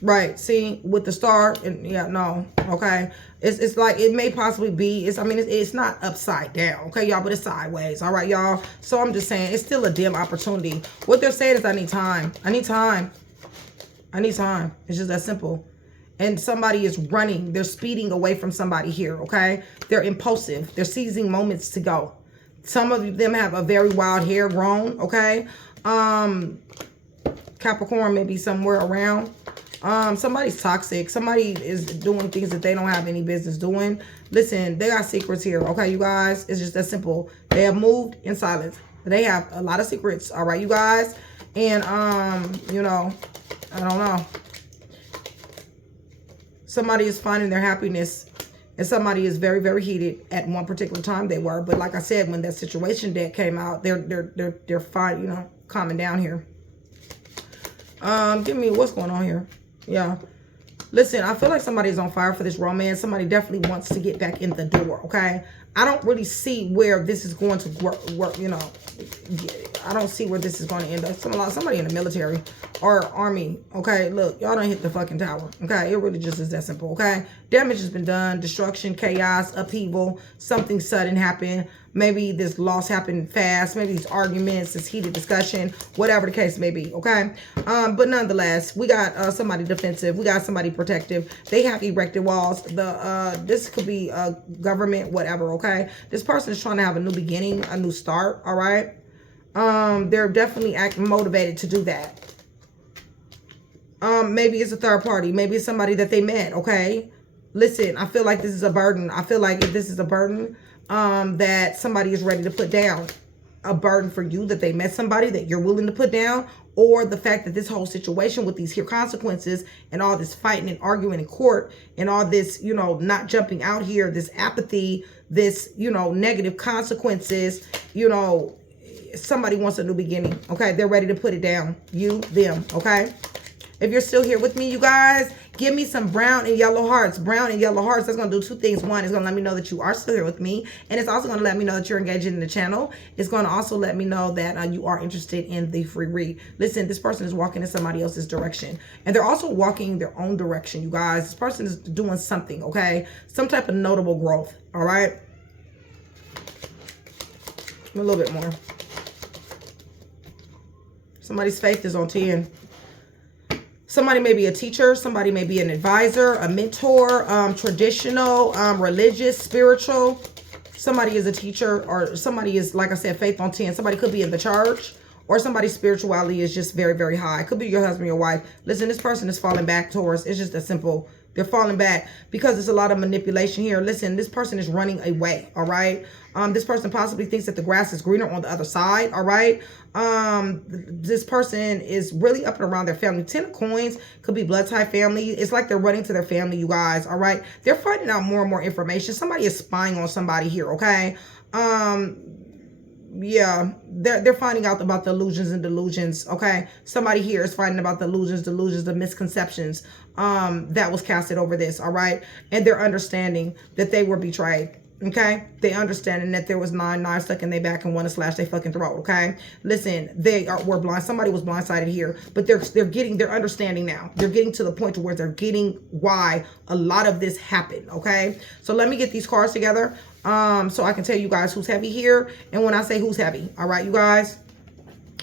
Right, see, with the star, and yeah, no, okay. It's like, it may possibly be, I mean, it's not upside down, okay, y'all, but it's sideways, all right, y'all. So I'm just saying, it's still a dim opportunity. What they're saying is, I need time. I need time. I need time. It's just that simple. And somebody is running. They're speeding away from somebody here, okay? They're impulsive. They're seizing moments to go. Some of them have a very wild hair grown, okay? Capricorn may be somewhere around. Somebody's toxic. Somebody is doing things that they don't have any business doing. Listen, they got secrets here, okay, you guys? It's just that simple. They have moved in silence. They have a lot of secrets, all right, you guys? And, you know, I don't know. Somebody is finding their happiness, and somebody is very, very heated at one particular time. They were, but like I said, when that situation deck came out, they're fine, you know, calming down here. Give me what's going on here. Yeah. Listen, I feel like somebody's on fire for this romance. Somebody definitely wants to get back in the door, okay? I don't really see where this is going to work, you know. I don't see where this is going to end up. Somebody in the military or army, okay? Look, y'all don't hit the fucking tower, okay? It really just is that simple, okay? Damage has been done. Destruction, chaos, upheaval. Something sudden happened. Maybe this loss happened fast. Maybe these arguments, this heated discussion, whatever the case may be, okay? But nonetheless, we got somebody defensive. We got somebody protective. They have erected walls. This could be government, whatever, okay? This person is trying to have a new beginning, a new start, all right? They're definitely motivated to do that. Maybe it's a third party. Maybe it's somebody that they met, okay? Listen, I feel like this is a burden. I feel like if this is a burden, that somebody is ready to put down. A burden for you that they met somebody that you're willing to put down, or the fact that this whole situation with these here consequences and all this fighting and arguing in court and all this, you know, not jumping out here, this apathy, this, you know, negative consequences, you know, somebody wants a new beginning, okay? They're ready to put it down. You, them, okay? If you're still here with me, you guys, give me some brown and yellow hearts. Brown and yellow hearts, that's going to do two things. One, it's going to let me know that you are still here with me. And it's also going to let me know that you're engaging in the channel. It's going to also let me know that you are interested in the free read. Listen, this person is walking in somebody else's direction. And they're also walking their own direction, you guys. This person is doing something, okay? Some type of notable growth, all right? A little bit more. Somebody's faith is on 10. Somebody may be a teacher. Somebody may be an advisor, a mentor, traditional, religious, spiritual. Somebody is a teacher, or somebody is, like I said, faith on 10. Somebody could be in the church, or somebody's spirituality is just very, very high. It could be your husband, your wife. Listen, this person is falling back, Taurus. It's just that simple. They're falling back because there's a lot of manipulation here. Listen, this person is running away, all right? This person possibly thinks that the grass is greener on the other side, all right? This person is really up and around their family. 10 of coins could be blood tie family. It's like they're running to their family, you guys, all right? They're finding out more and more information. Somebody is spying on somebody here, okay? Yeah, they're finding out about the illusions and delusions, okay? Somebody here is finding about the illusions, delusions, the misconceptions that was casted over this, all right? And they're understanding that they were betrayed, okay? They understanding that there was 9 knives stuck in their back and one to slash their fucking throat, okay? Listen, were blind. Somebody was blindsided here, but they're understanding now. They're getting to the point to where they're getting why a lot of this happened, okay? So let me get these cards together so I can tell you guys who's heavy here. And when I say who's heavy, all right, you guys,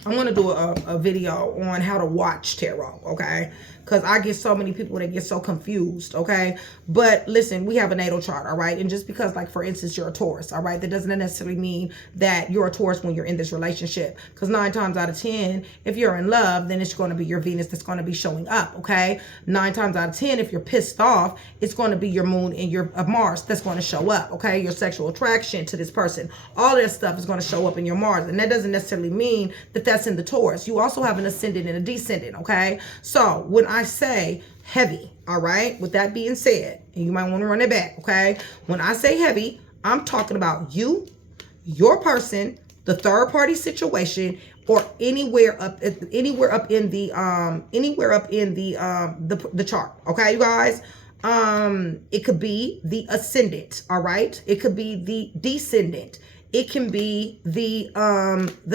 I'm going to do a video on how to watch tarot, okay? Because I get so many people that get so confused, okay? But listen, we have a natal chart, all right? And just because, like, for instance, you're a Taurus, all right? That doesn't necessarily mean that you're a Taurus when you're in this relationship. Because 9 times out of 10, if you're in love, then it's going to be your Venus that's going to be showing up, okay? 9 times out of 10, if you're pissed off, it's going to be your moon and your Mars that's going to show up, okay? Your sexual attraction to this person. All that stuff is going to show up in your Mars. And that doesn't necessarily mean that that's in the Taurus. You also have an ascendant and a descendant, okay? So when I say heavy, all right, with that being said, and you might want to run it back, okay? When I say heavy, I'm talking about you, your person, the third party situation, or anywhere up in the chart, okay, you guys? It could be the ascendant, all right? It could be the descendant. It can be the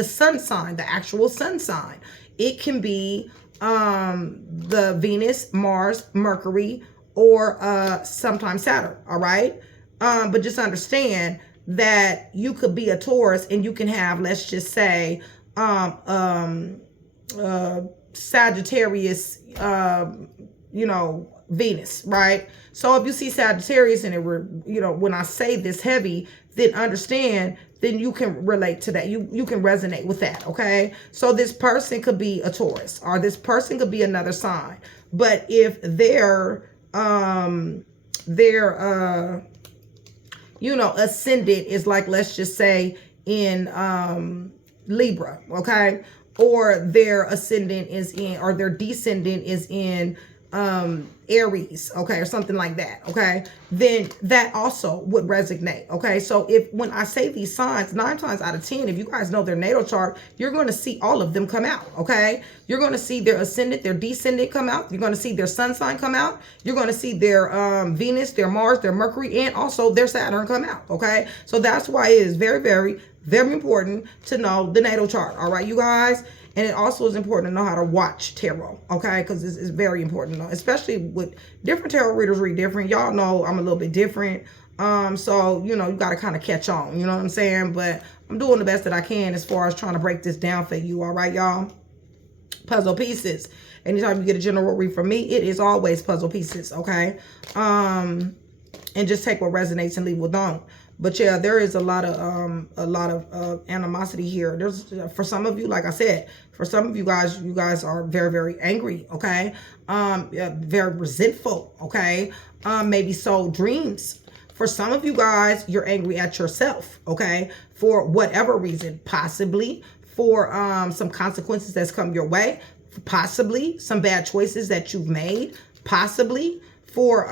sun sign, the actual sun sign. It can be the Venus, Mars, Mercury, or sometimes Saturn, all right? But just understand that you could be a Taurus and you can have, let's just say, Sagittarius, you know, Venus, right? So if you see Sagittarius and it were, you know, when I say this heavy, then understand, then you can relate to that. You can resonate with that, okay? So this person could be a Taurus, or this person could be another sign. But if they're you know, ascendant is like, let's just say in Libra, okay? Or their ascendant is in, or their descendant is in Aries, okay, or something like that, okay, then that also would resonate, okay? So when I say these signs, 9 times out of 10, if you guys know their natal chart, you're going to see all of them come out, okay? You're going to see their ascendant, their descendant come out. You're going to see their sun sign come out. You're going to see their Venus, their Mars, their Mercury, and also their Saturn come out, okay? So that's why it is very, very, very important to know the natal chart, all right, you guys? And it also is important to know how to watch tarot, okay? Because it's very important to know, especially with different tarot readers read different. Y'all know I'm a little bit different. So, you know, you got to kind of catch on, you know what I'm saying? But I'm doing the best that I can as far as trying to break this down for you, all right, y'all? Puzzle pieces. Anytime you get a general read from me, it is always puzzle pieces, okay? And just take what resonates and leave what don't. But yeah, there is a lot of animosity here. There's, for some of you, like I said, for some of you guys are very, very angry, okay? Very resentful, okay? Maybe sold dreams. For some of you guys, you're angry at yourself, okay? For whatever reason, possibly for some consequences that's come your way, possibly some bad choices that you've made, possibly for,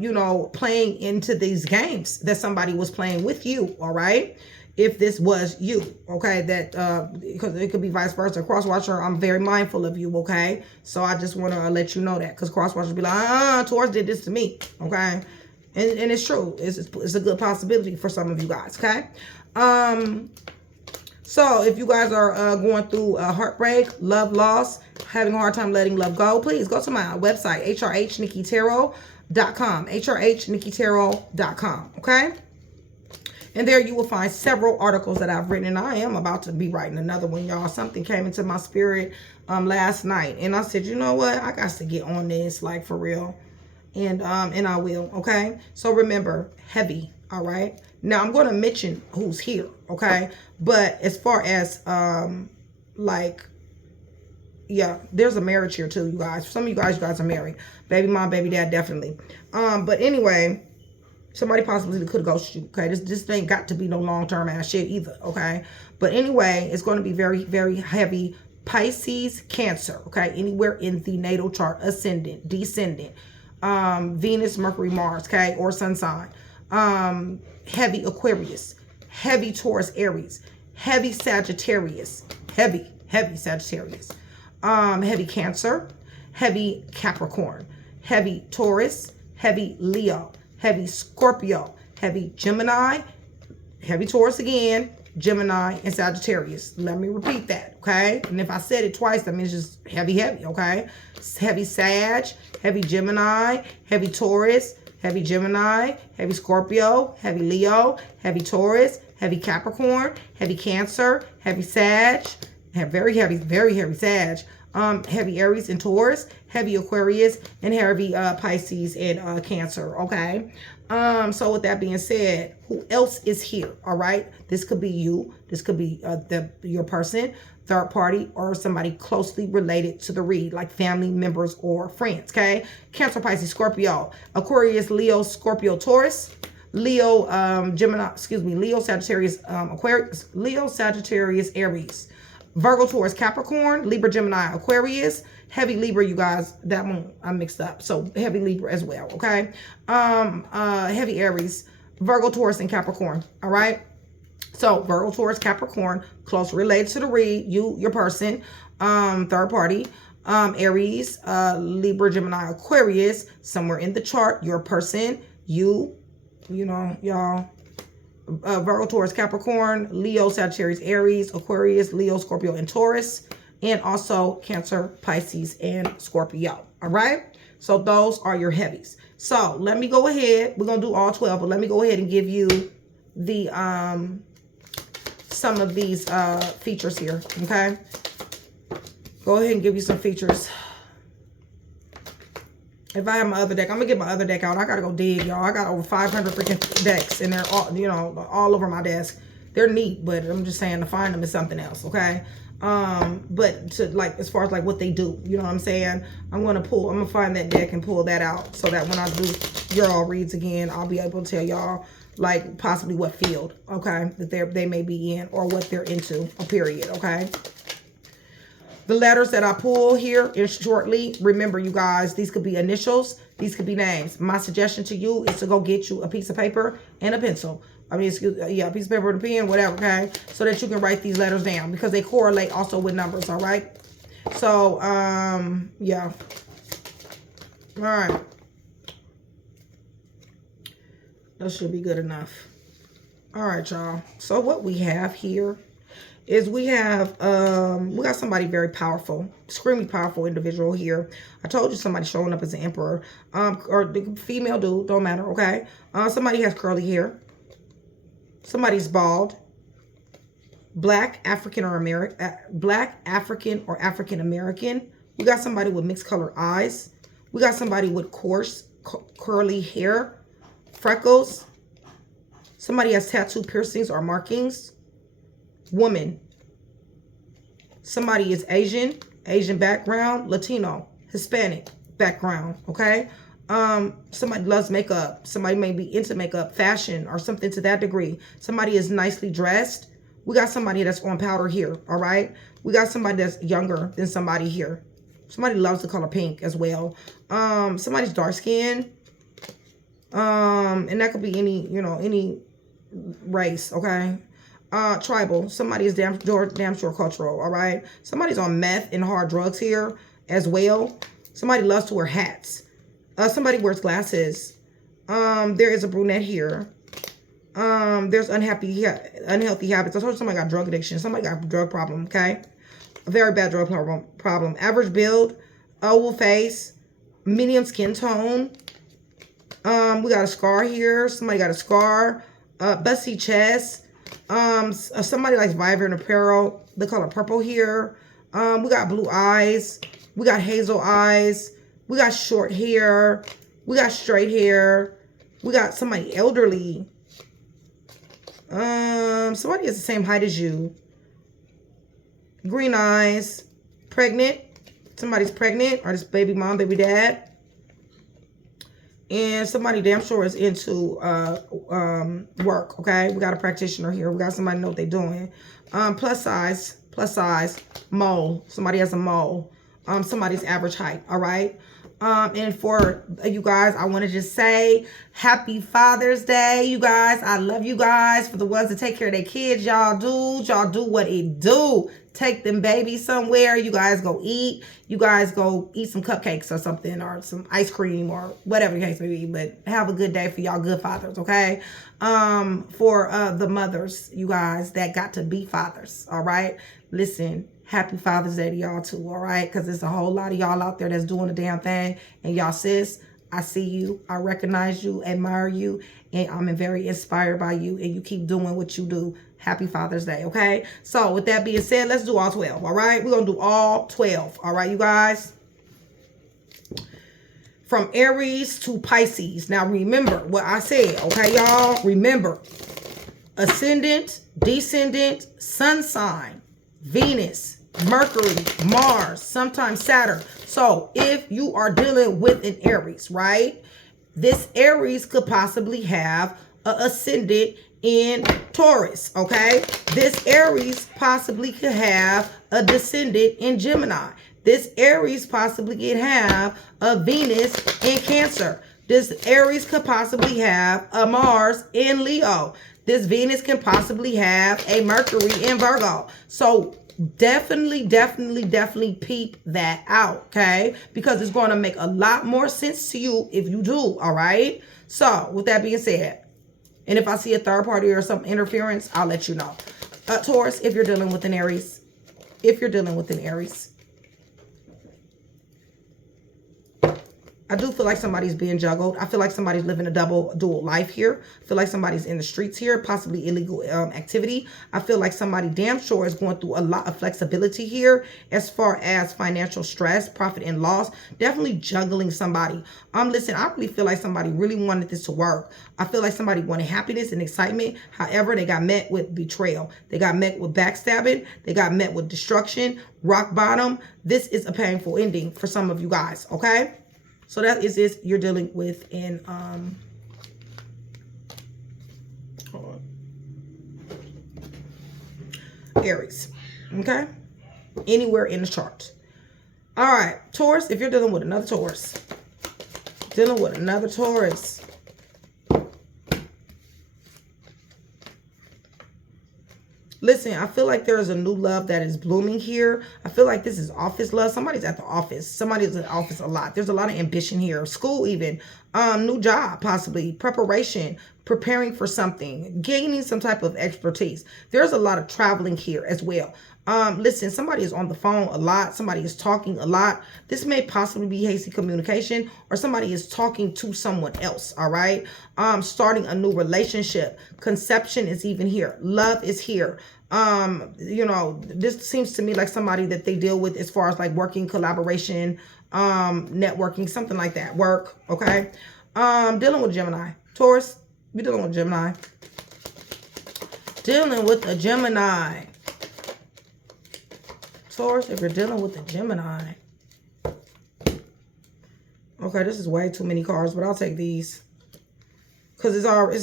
you know, playing into these games that somebody was playing with you, all right? If this was you, okay, that, because it could be vice versa. Crosswatcher, I'm very mindful of you, okay? So I just want to let you know that, because Crosswatcher be like, Taurus did this to me, okay? And it's true. It's a good possibility for some of you guys, okay? So if you guys are going through heartbreak, love loss, having a hard time letting love go, please go to my website, hrhnnikkitarot.com, hrhnnikkitarot.com, okay? And there you will find several articles that I've written, and I am about to be writing another one, y'all. Something came into my spirit last night, and I said, you know what? I got to get on this, like, for real. And I will, okay? So remember, heavy, all right? Now, I'm going to mention who's here, okay? But as far as like, yeah, there's a marriage here too, you guys. Some of you guys are married. Baby mom, baby dad, definitely. But anyway, somebody possibly could ghost you, okay? This ain't got to be no long-term ass shit either, okay? But anyway, it's going to be very, very heavy Pisces, Cancer, okay? Anywhere in the natal chart, ascendant, descendant, Venus, Mercury, Mars, okay? Or sun sign. Heavy Aquarius, heavy Taurus, Aries, heavy Sagittarius, heavy Sagittarius, heavy Cancer, heavy Capricorn, heavy Taurus, heavy Leo, heavy Scorpio, heavy Gemini, heavy Taurus again, Gemini, and Sagittarius. Let me repeat that, okay? And if I said it twice, that means just heavy, okay? Heavy Sag, heavy Gemini, heavy Taurus, heavy Gemini, heavy Scorpio, heavy Leo, heavy Taurus, heavy Capricorn, heavy Cancer, heavy Sag, very heavy Sag, heavy Aries and Taurus, heavy Aquarius, and heavy Pisces and Cancer, okay? So with that being said, who else is here, all right? This could be you. This could be your person, third party, or somebody closely related to the read, like family members or friends, okay? Cancer, Pisces, Scorpio, Aquarius, Leo, Scorpio, Taurus, Leo, Gemini, Leo, Sagittarius, Aquarius, Leo, Sagittarius, Aries, Virgo, Taurus, Capricorn, Libra, Gemini, Aquarius, heavy Libra, you guys. That one I mixed up. So heavy Libra as well, okay? Heavy Aries, Virgo, Taurus, and Capricorn, all right? So Virgo, Taurus, Capricorn, close related to the read, your person, third party, Aries, Libra, Gemini, Aquarius, somewhere in the chart, your person, you know, y'all. Virgo, Taurus, Capricorn, Leo, Sagittarius, Aries, Aquarius, Leo, Scorpio, and Taurus, and also Cancer, Pisces, and Scorpio. All right? So those are your heavies. So let me go ahead. We're going to do all 12, but let me go ahead and give you the some of these features here, okay? Go ahead and give you some features. If I have my other deck, I'm going to get my other deck out. I got to go dig, y'all. I got over 500 freaking decks, and they're all, you know, all over my desk. They're neat, but I'm just saying to find them is something else, okay? But to, like, as far as, like, what they do, you know what I'm saying? I'm going to find that deck and pull that out so that when I do your all reads again, I'll be able to tell y'all, like, possibly what field, okay, that they may be in or what they're into, a period, okay? The letters that I pull here is shortly. Remember, you guys, these could be initials. These could be names. My suggestion to you is to go get you a piece of paper and a pencil. I mean, a piece of paper and a pen, whatever, okay? So that you can write these letters down because they correlate also with numbers, all right? So, yeah. All right. That should be good enough. All right, y'all. So what we have here is we got somebody very powerful, extremely powerful individual here. I told you somebody showing up as an emperor, or the female dude, don't matter, okay? Somebody has curly hair. Somebody's bald. Black, African, or African American. We got somebody with mixed color eyes. We got somebody with coarse, curly hair, freckles. Somebody has tattoo, piercings, or markings. Woman. Somebody is Asian background, Latino, Hispanic background, okay? Somebody loves makeup. Somebody may be into makeup, fashion, or something to that degree. Somebody is nicely dressed. We got somebody that's on powder here, all right? We got somebody that's younger than somebody here. Somebody loves the color pink as well. Somebody's dark skinned. And that could be any race, okay? Tribal. Somebody is damn sure cultural, all right? Somebody's on meth and hard drugs here as well. Somebody loves to wear hats. Somebody wears glasses. There is a brunette here. There's unhealthy habits. I told you somebody got drug addiction. Somebody got a drug problem, okay? A very bad drug problem. Average build, oval face, medium skin tone. We got a scar here. Somebody got a scar. Busty chest. Somebody likes vibrant apparel, the color purple here. We got blue eyes. We got hazel eyes. We got short hair. We got straight hair. We got somebody elderly. Somebody is the same height as you. green eyes, pregnant. Somebody's pregnant, or this baby mom, baby dad. And somebody damn sure is into work, okay? We got a practitioner here. We got somebody know what they're doing. Plus size, mole. Somebody has a mole. Somebody's average height, all right? And for you guys, I want to just say happy Father's Day, you guys. I love you guys. For the ones that take care of their kids, y'all do what it do. Take them babies somewhere. You guys go eat. You guys go eat some cupcakes or something, or some ice cream, or whatever the case may be. But have a good day for y'all good fathers, okay? For the mothers, you guys, that got to be fathers, all right? Listen, happy Father's Day to y'all too, all right? Because there's a whole lot of y'all out there that's doing the damn thing. And y'all, sis, I see you. I recognize you, admire you, and I'm very inspired by you. And you keep doing what you do. Happy Father's Day, okay? So with that being said, let's do all 12, all right? We're going to do all 12, all right, you guys? From Aries to Pisces. Now, remember what I said, okay, y'all? Remember, ascendant, descendant, sun sign, Venus, Mercury, Mars, sometimes Saturn. So if you are dealing with an Aries, right? This Aries could possibly have an ascendant in Taurus, okay? This Aries possibly could have a descendant in Gemini. This Aries possibly could have a Venus in Cancer. This Aries could possibly have a Mars in Leo. This Venus can possibly have a Mercury in Virgo. So definitely peep that out, okay? Because it's going to make a lot more sense to you if you do, all right? So with that being said, and if I see a third party or some interference, I'll let you know. Taurus, if you're dealing with an Aries. If you're dealing with an Aries. I do feel like somebody's being juggled. I feel like somebody's living a dual life here. I feel like somebody's in the streets here, possibly illegal activity. I feel like somebody damn sure is going through a lot of flexibility here as far as financial stress, profit and loss. Definitely juggling somebody. Listen, I really feel like somebody really wanted this to work. I feel like somebody wanted happiness and excitement. However, they got met with betrayal. They got met with backstabbing. They got met with destruction, rock bottom. This is a painful ending for some of you guys, okay? So that is this you're dealing with in Aries, okay? Anywhere in the chart. All right, Taurus, if you're dealing with another Taurus. Dealing with another Taurus. Listen, I feel like there is a new love that is blooming here. I feel like this is office love. Somebody's at the office. Somebody's at the office a lot. There's a lot of ambition here. School even. New job, possibly. Preparation. Preparing for something. Gaining some type of expertise. There's a lot of traveling here as well. Listen, somebody is on the phone a lot. Somebody is talking a lot. This may possibly be hasty communication, or somebody is talking to someone else, all right? Starting a new relationship. Conception is even here. Love is here. You know, this seems to me like somebody that they deal with as far as like working, collaboration, networking, something like that. Work, okay? Dealing with Gemini. Taurus, you're dealing with Gemini. Dealing with a Gemini. Taurus, if you're dealing with a Gemini. Okay, this is way too many cards, but I'll take these. Because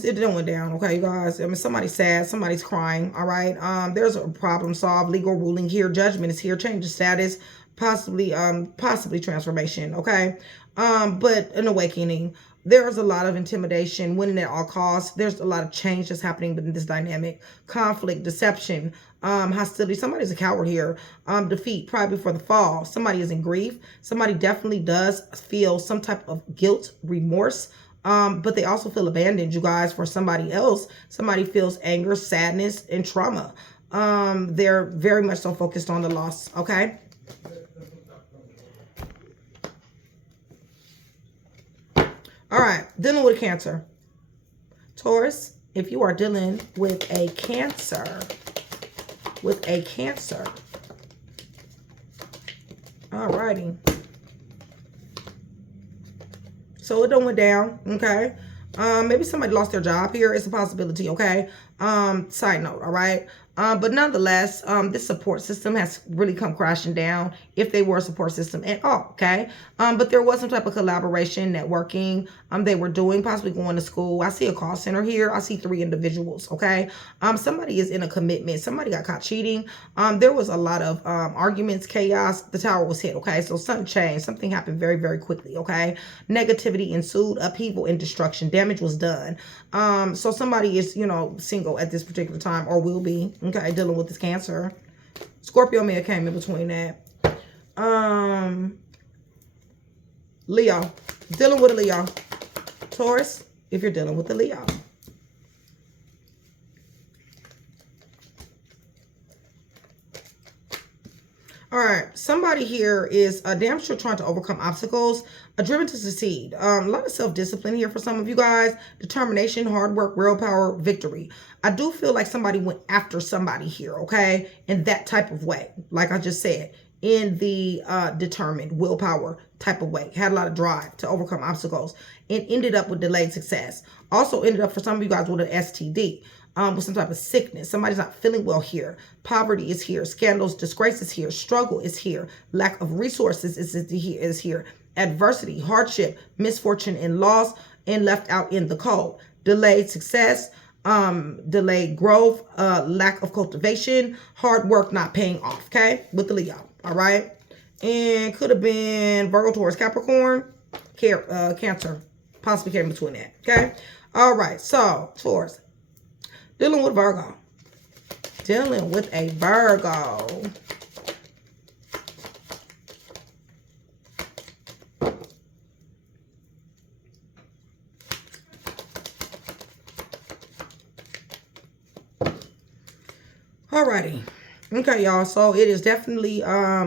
it done went down, okay, you guys? I mean, somebody's sad, somebody's crying, all right? There's a problem solved, legal ruling here, judgment is here, change of status, possibly transformation, okay? But an awakening. There's a lot of intimidation, winning at all costs. There's a lot of change that's happening within this dynamic. Conflict, deception, hostility. Somebody's a coward here. Defeat, pride before the fall. Somebody is in grief. Somebody definitely does feel some type of guilt, remorse. But they also feel abandoned, you guys, for somebody else. Somebody feels anger, sadness, and trauma. They're very much so focused on the loss, okay? All right, dealing with Cancer. Taurus, if you are dealing with a Cancer, all righty. So it done went down, okay? Maybe somebody lost their job here. It's a possibility, okay? Side note, all right? But nonetheless, this support system has really come crashing down, if they were a support system at all, okay? But there was some type of collaboration, networking, they were doing, possibly going to school. I see a call center here. I see 3 individuals, okay? Somebody is in a commitment. Somebody got caught cheating. There was a lot of arguments, chaos. The tower was hit, okay? So something changed. Something happened very, very quickly, okay? Negativity ensued, upheaval and destruction. Damage was done. So somebody is, you know, single at this particular time, or will be, okay, dealing with this Cancer. Scorpio may have came in between that. Leo, dealing with a Leo. Taurus, if you're dealing with a Leo. All right, somebody here is damn sure trying to overcome obstacles, driven to succeed. A lot of self-discipline here for some of you guys. Determination, hard work, willpower, victory. I do feel like somebody went after somebody here, okay? In that type of way, like I just said, in the determined, willpower type of way. Had a lot of drive to overcome obstacles and ended up with delayed success. Also ended up for some of you guys with an STD. With some type of sickness. Somebody's not feeling well here. Poverty is here. Scandals, disgrace is here. Struggle is here. Lack of resources is here. Adversity, hardship, misfortune, and loss, and left out in the cold. Delayed success, delayed growth, lack of cultivation, hard work not paying off, okay? With the Leo, all right? And could have been Virgo, Taurus, Capricorn, Cancer. Possibly came between that, okay? All right, so Taurus. Dealing with Virgo. Dealing with a Virgo. Alrighty. Okay, y'all. So it is definitely,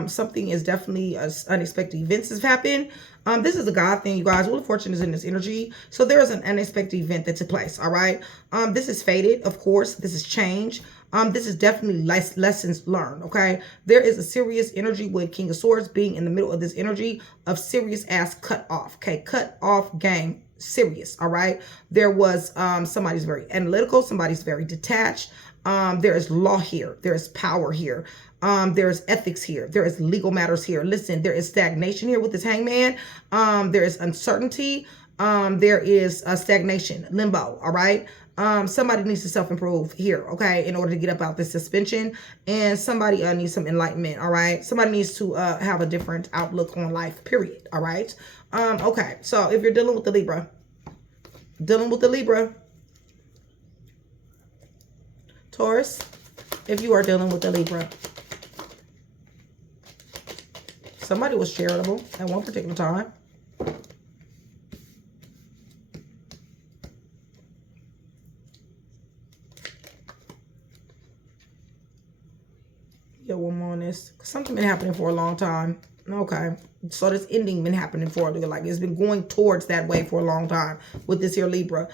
something is definitely unexpected events has happened. This is a God thing, you guys. Wheel of Fortune is in this energy. So there is an unexpected event that took place, all right? This is fated, of course. This is change. This is definitely lessons learned, okay? There is a serious energy with King of Swords being in the middle of this energy of serious ass cut off, okay? Cut off game, serious, all right? There was somebody's very analytical, somebody's very detached. There is law here. There is power here. There is ethics here. There is legal matters here. Listen, there is stagnation here with this hangman. There is uncertainty. There is stagnation, limbo, all right? Somebody needs to self-improve here, okay, in order to get up out this suspension. And somebody needs some enlightenment, all right? Somebody needs to have a different outlook on life, period, all right? Okay, so if you're dealing with the Libra, Taurus, if you are dealing with the Libra, somebody was charitable at one particular time. Yeah, one more on this. Something been happening for a long time. Okay. So this ending been happening for, like, it's been going towards that way for a long time with this here Libra.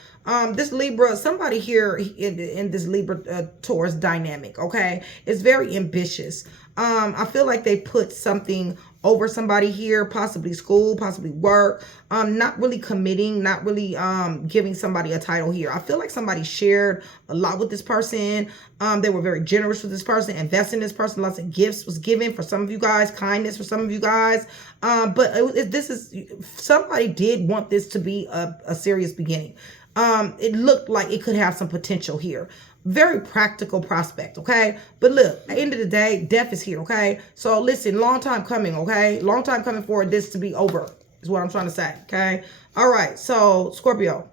This Libra, somebody here in this Libra Taurus dynamic, okay, is very ambitious. I feel like they put something over somebody here, possibly school, possibly work, not really committing, not really giving somebody a title here. I feel like somebody shared a lot with this person. They were very generous with this person, invested in this person. Lots of gifts was given for some of you guys, kindness for some of you guys. But this is, somebody did want this to be a serious beginning. It looked like it could have some potential here. Very practical prospect, okay? But look, at the end of the day, death is here, okay? So listen, long time coming, okay? Long time coming for this to be over is what I'm trying to say, okay? All right, so Scorpio.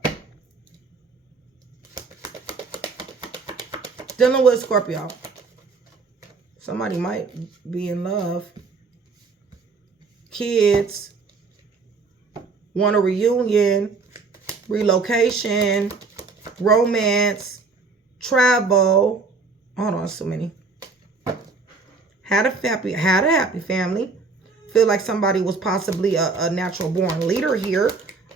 Dealing with Scorpio. Somebody might be in love. Kids. Want a reunion. Relocation. Romance. Travel. Hold on, so many. Had a happy family. Feel like somebody was possibly a natural born leader here.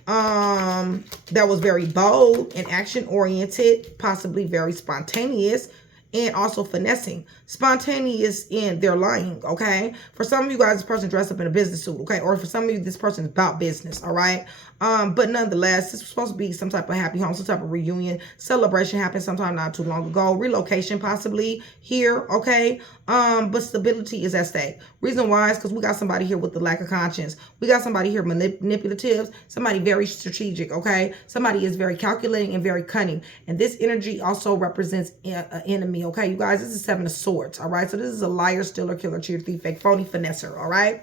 That was very bold and action oriented, possibly very spontaneous, and also finessing. Spontaneous in their lying, okay? For some of you guys, this person dressed up in a business suit, okay? Or for some of you, this person is about business, all right? But nonetheless, this was supposed to be some type of happy home, some type of reunion, celebration happened sometime not too long ago, relocation possibly here, okay? But stability is at stake. Reason why is because we got somebody here with the lack of conscience. We got somebody here manipulative, somebody very strategic, okay? Somebody is very calculating and very cunning. And this energy also represents an enemy, okay? You guys, this is Seven of Swords, all right? So this is a liar, stealer, killer, cheater, thief, fake, phony, finesser, all right?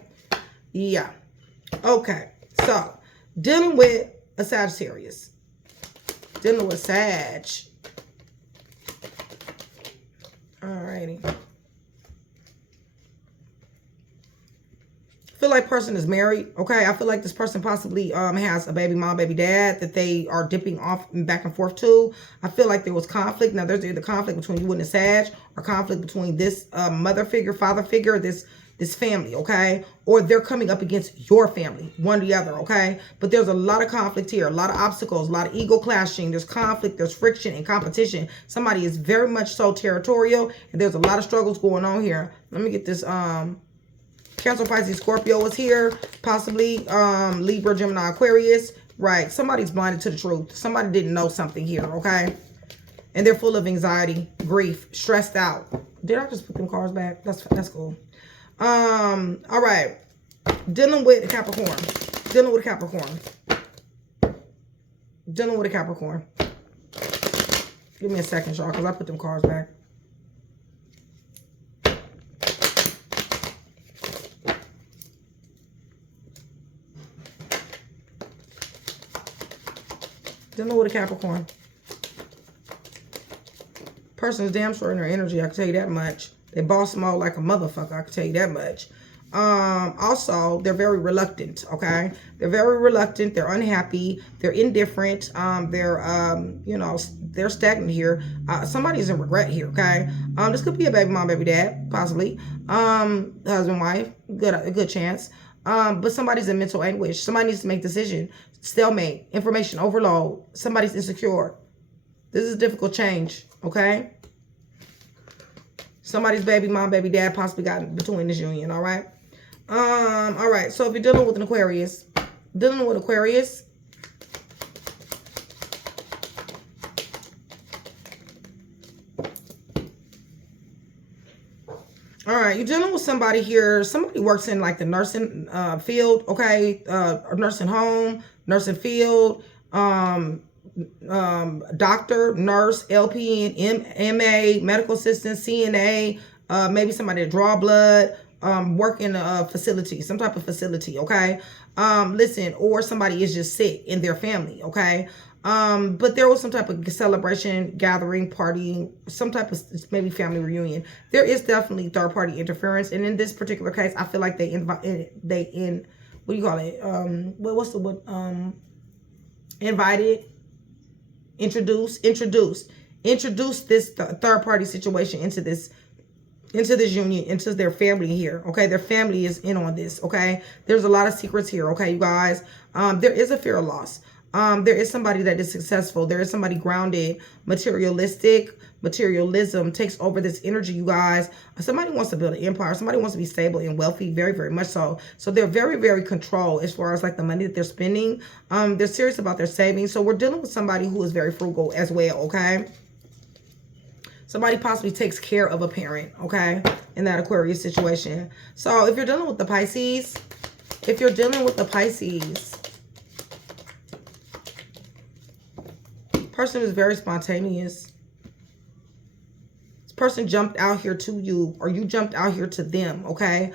Yeah. Okay. So, dealing with a Sagittarius. Dealing with Sag. Alrighty. I feel like person is married, okay? I feel like this person possibly has a baby mom, baby dad that they are dipping off and back and forth to. I feel like there was conflict. Now, there's either conflict between you and the Sag or conflict between this mother figure, father figure, this family, okay? Or they're coming up against your family, one or the other, okay? But there's a lot of conflict here, a lot of obstacles, a lot of ego clashing. There's conflict, there's friction and competition. Somebody is very much so territorial, and there's a lot of struggles going on here. Let me get this, Cancer, Pisces, Scorpio is here, possibly Libra, Gemini, Aquarius. Right, somebody's blinded to the truth. Somebody didn't know something here, okay? And they're full of anxiety, grief, stressed out. Did I just put them cards back? That's cool. All right. Dealing with a Capricorn. Dealing with a Capricorn. Dealing with a Capricorn. Give me a second, y'all, because I put them cards back. Dealing with a Capricorn. Person is damn short in their energy, I can tell you that much. They boss mode like a motherfucker, I can tell you that much. Also, they're very reluctant, okay? They're very reluctant, they're unhappy, they're indifferent, you know, they're stagnant here. Somebody's in regret here, okay? This could be a baby mom, baby dad, possibly. Husband, wife, a good chance. But somebody's in mental anguish. Somebody needs to make a decision. Stalemate, information overload. Somebody's insecure. This is a difficult change, okay? Somebody's baby mom, baby dad possibly got between this union, all right? All right, so if you're dealing with an Aquarius, all right, you're dealing with somebody here. Somebody works in like the nursing field, okay? Nursing home, nursing field, doctor, nurse, LPN, MA, medical assistant, CNA, maybe somebody to draw blood, work in a facility, some type of facility, okay? Listen, or somebody is just sick in their family, okay? But there was some type of celebration, gathering, partying, some type of maybe family reunion. There is definitely third party interference, and in this particular case, I feel like what do you call it? Invited, introduced this third party situation into this union, into their family here, okay? Their family is in on this, okay? There's a lot of secrets here, okay, you guys? There is a fear of loss. There is somebody that is successful. There is somebody grounded, materialism takes over this energy, you guys. Somebody wants to build an empire. Somebody wants to be stable and wealthy, very, very much so. So they're very, very controlled as far as like the money that they're spending. They're serious about their savings. So we're dealing with somebody who is very frugal as well, okay? Somebody possibly takes care of a parent, okay, in that Aquarius situation. So if you're dealing with the Pisces, person is very spontaneous. This person jumped out here to you, or you jumped out here to them, okay?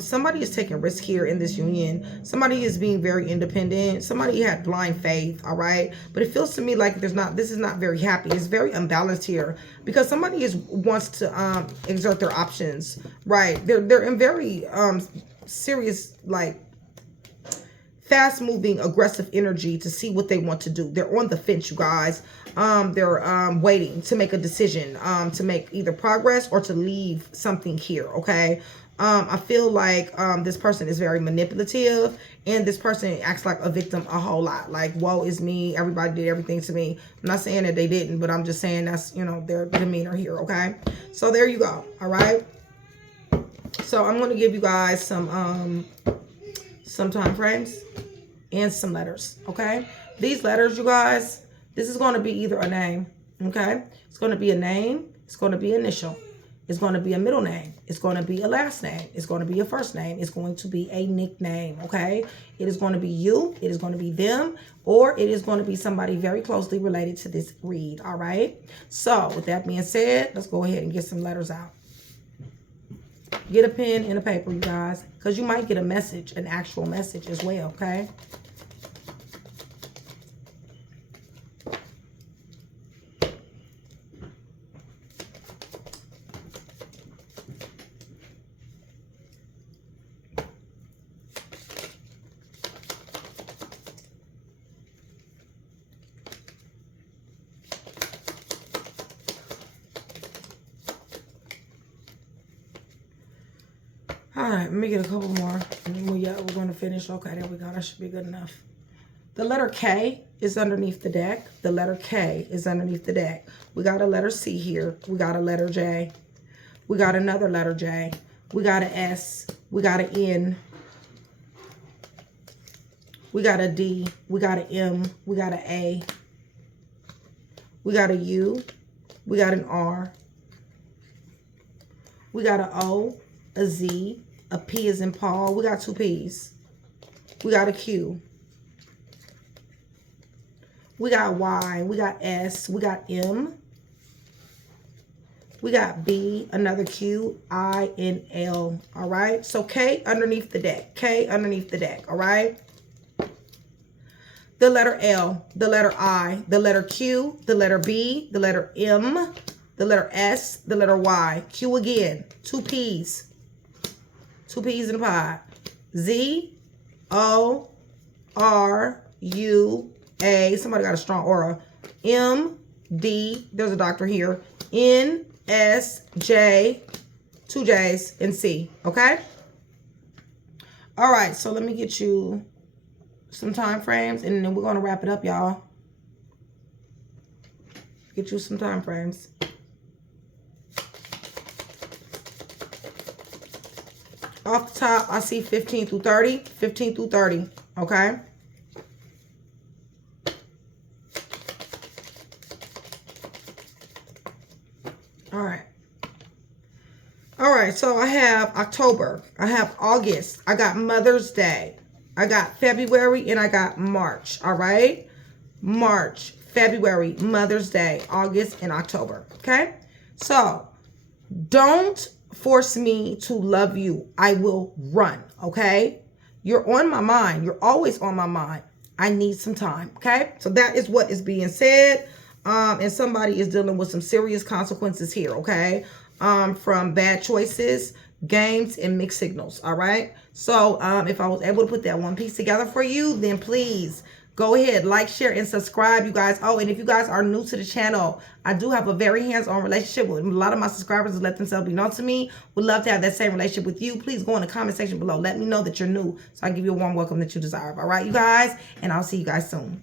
Somebody is taking risk here in this union. Somebody is being very independent. Somebody had blind faith, all right? But it feels to me like this is not very happy. It's very unbalanced here because somebody wants to exert their options, right? They're in very serious, like, fast-moving, aggressive energy to see what they want to do. They're on the fence, you guys. They're waiting to make a decision, to make either progress or to leave something here, okay? I feel like this person is very manipulative, and this person acts like a victim a whole lot. Like, woe is me, everybody did everything to me. I'm not saying that they didn't, but I'm just saying that's, you know, their demeanor here, okay? So there you go, all right? So I'm going to give you guys some time frames and some letters, okay? These letters, you guys, this is going to be either a name, okay? It's going to be a name. It's going to be initial. It's going to be a middle name. It's going to be a last name. It's going to be a first name. It's going to be a nickname, okay? It is going to be you. It is going to be them. Or it is going to be somebody very closely related to this read, all right? So with that being said, let's go ahead and get some letters out. Get a pen and a paper, you guys, because you might get a message, an actual message as well, okay? All right, let me get a couple more. And we're going to finish. Okay, there we go. That should be good enough. The letter K is underneath the deck. The letter K is underneath the deck. We got a letter C here. We got a letter J. We got another letter J. We got an S. We got an N. We got a D. We got an M. We got an A. We got a U. We got an R. We got an O. A Z, a P is in Paul. We got 2 P's. We got a Q. We got Y. We got S. We got M. We got B, another Q, I, and L. All right. So K underneath the deck. K underneath the deck. All right. The letter L, the letter I, the letter Q, the letter B, the letter M, the letter S, the letter Y. Q again. 2 P's. 2 P's in a pie. Z, O, R, U, A. Somebody got a strong aura. M, D. There's a doctor here. N, S, J. 2 J's, and C. Okay? All right. So let me get you some time frames, and then we're going to wrap it up, y'all. Get you some time frames. Off the top, I see 15 through 30. 15 through 30. Okay? All right. All right. So I have October. I have August. I got Mother's Day. I got February, and I got March. All right? March, February, Mother's Day, August, and October. Okay? So don't force me to love you. I will run, okay? You're on my mind. You're always on my mind. I need some time, okay? So that is what is being said. And somebody is dealing with some serious consequences here, okay? From bad choices, games, and mixed signals, all right? So if I was able to put that one piece together for you, then please go ahead, like, share, and subscribe, you guys. Oh, and if you guys are new to the channel, I do have a very hands-on relationship with a lot of my subscribers who let themselves be known to me. Would love to have that same relationship with you. Please go in the comment section below. Let me know that you're new so I can give you a warm welcome that you deserve. All right, you guys? And I'll see you guys soon.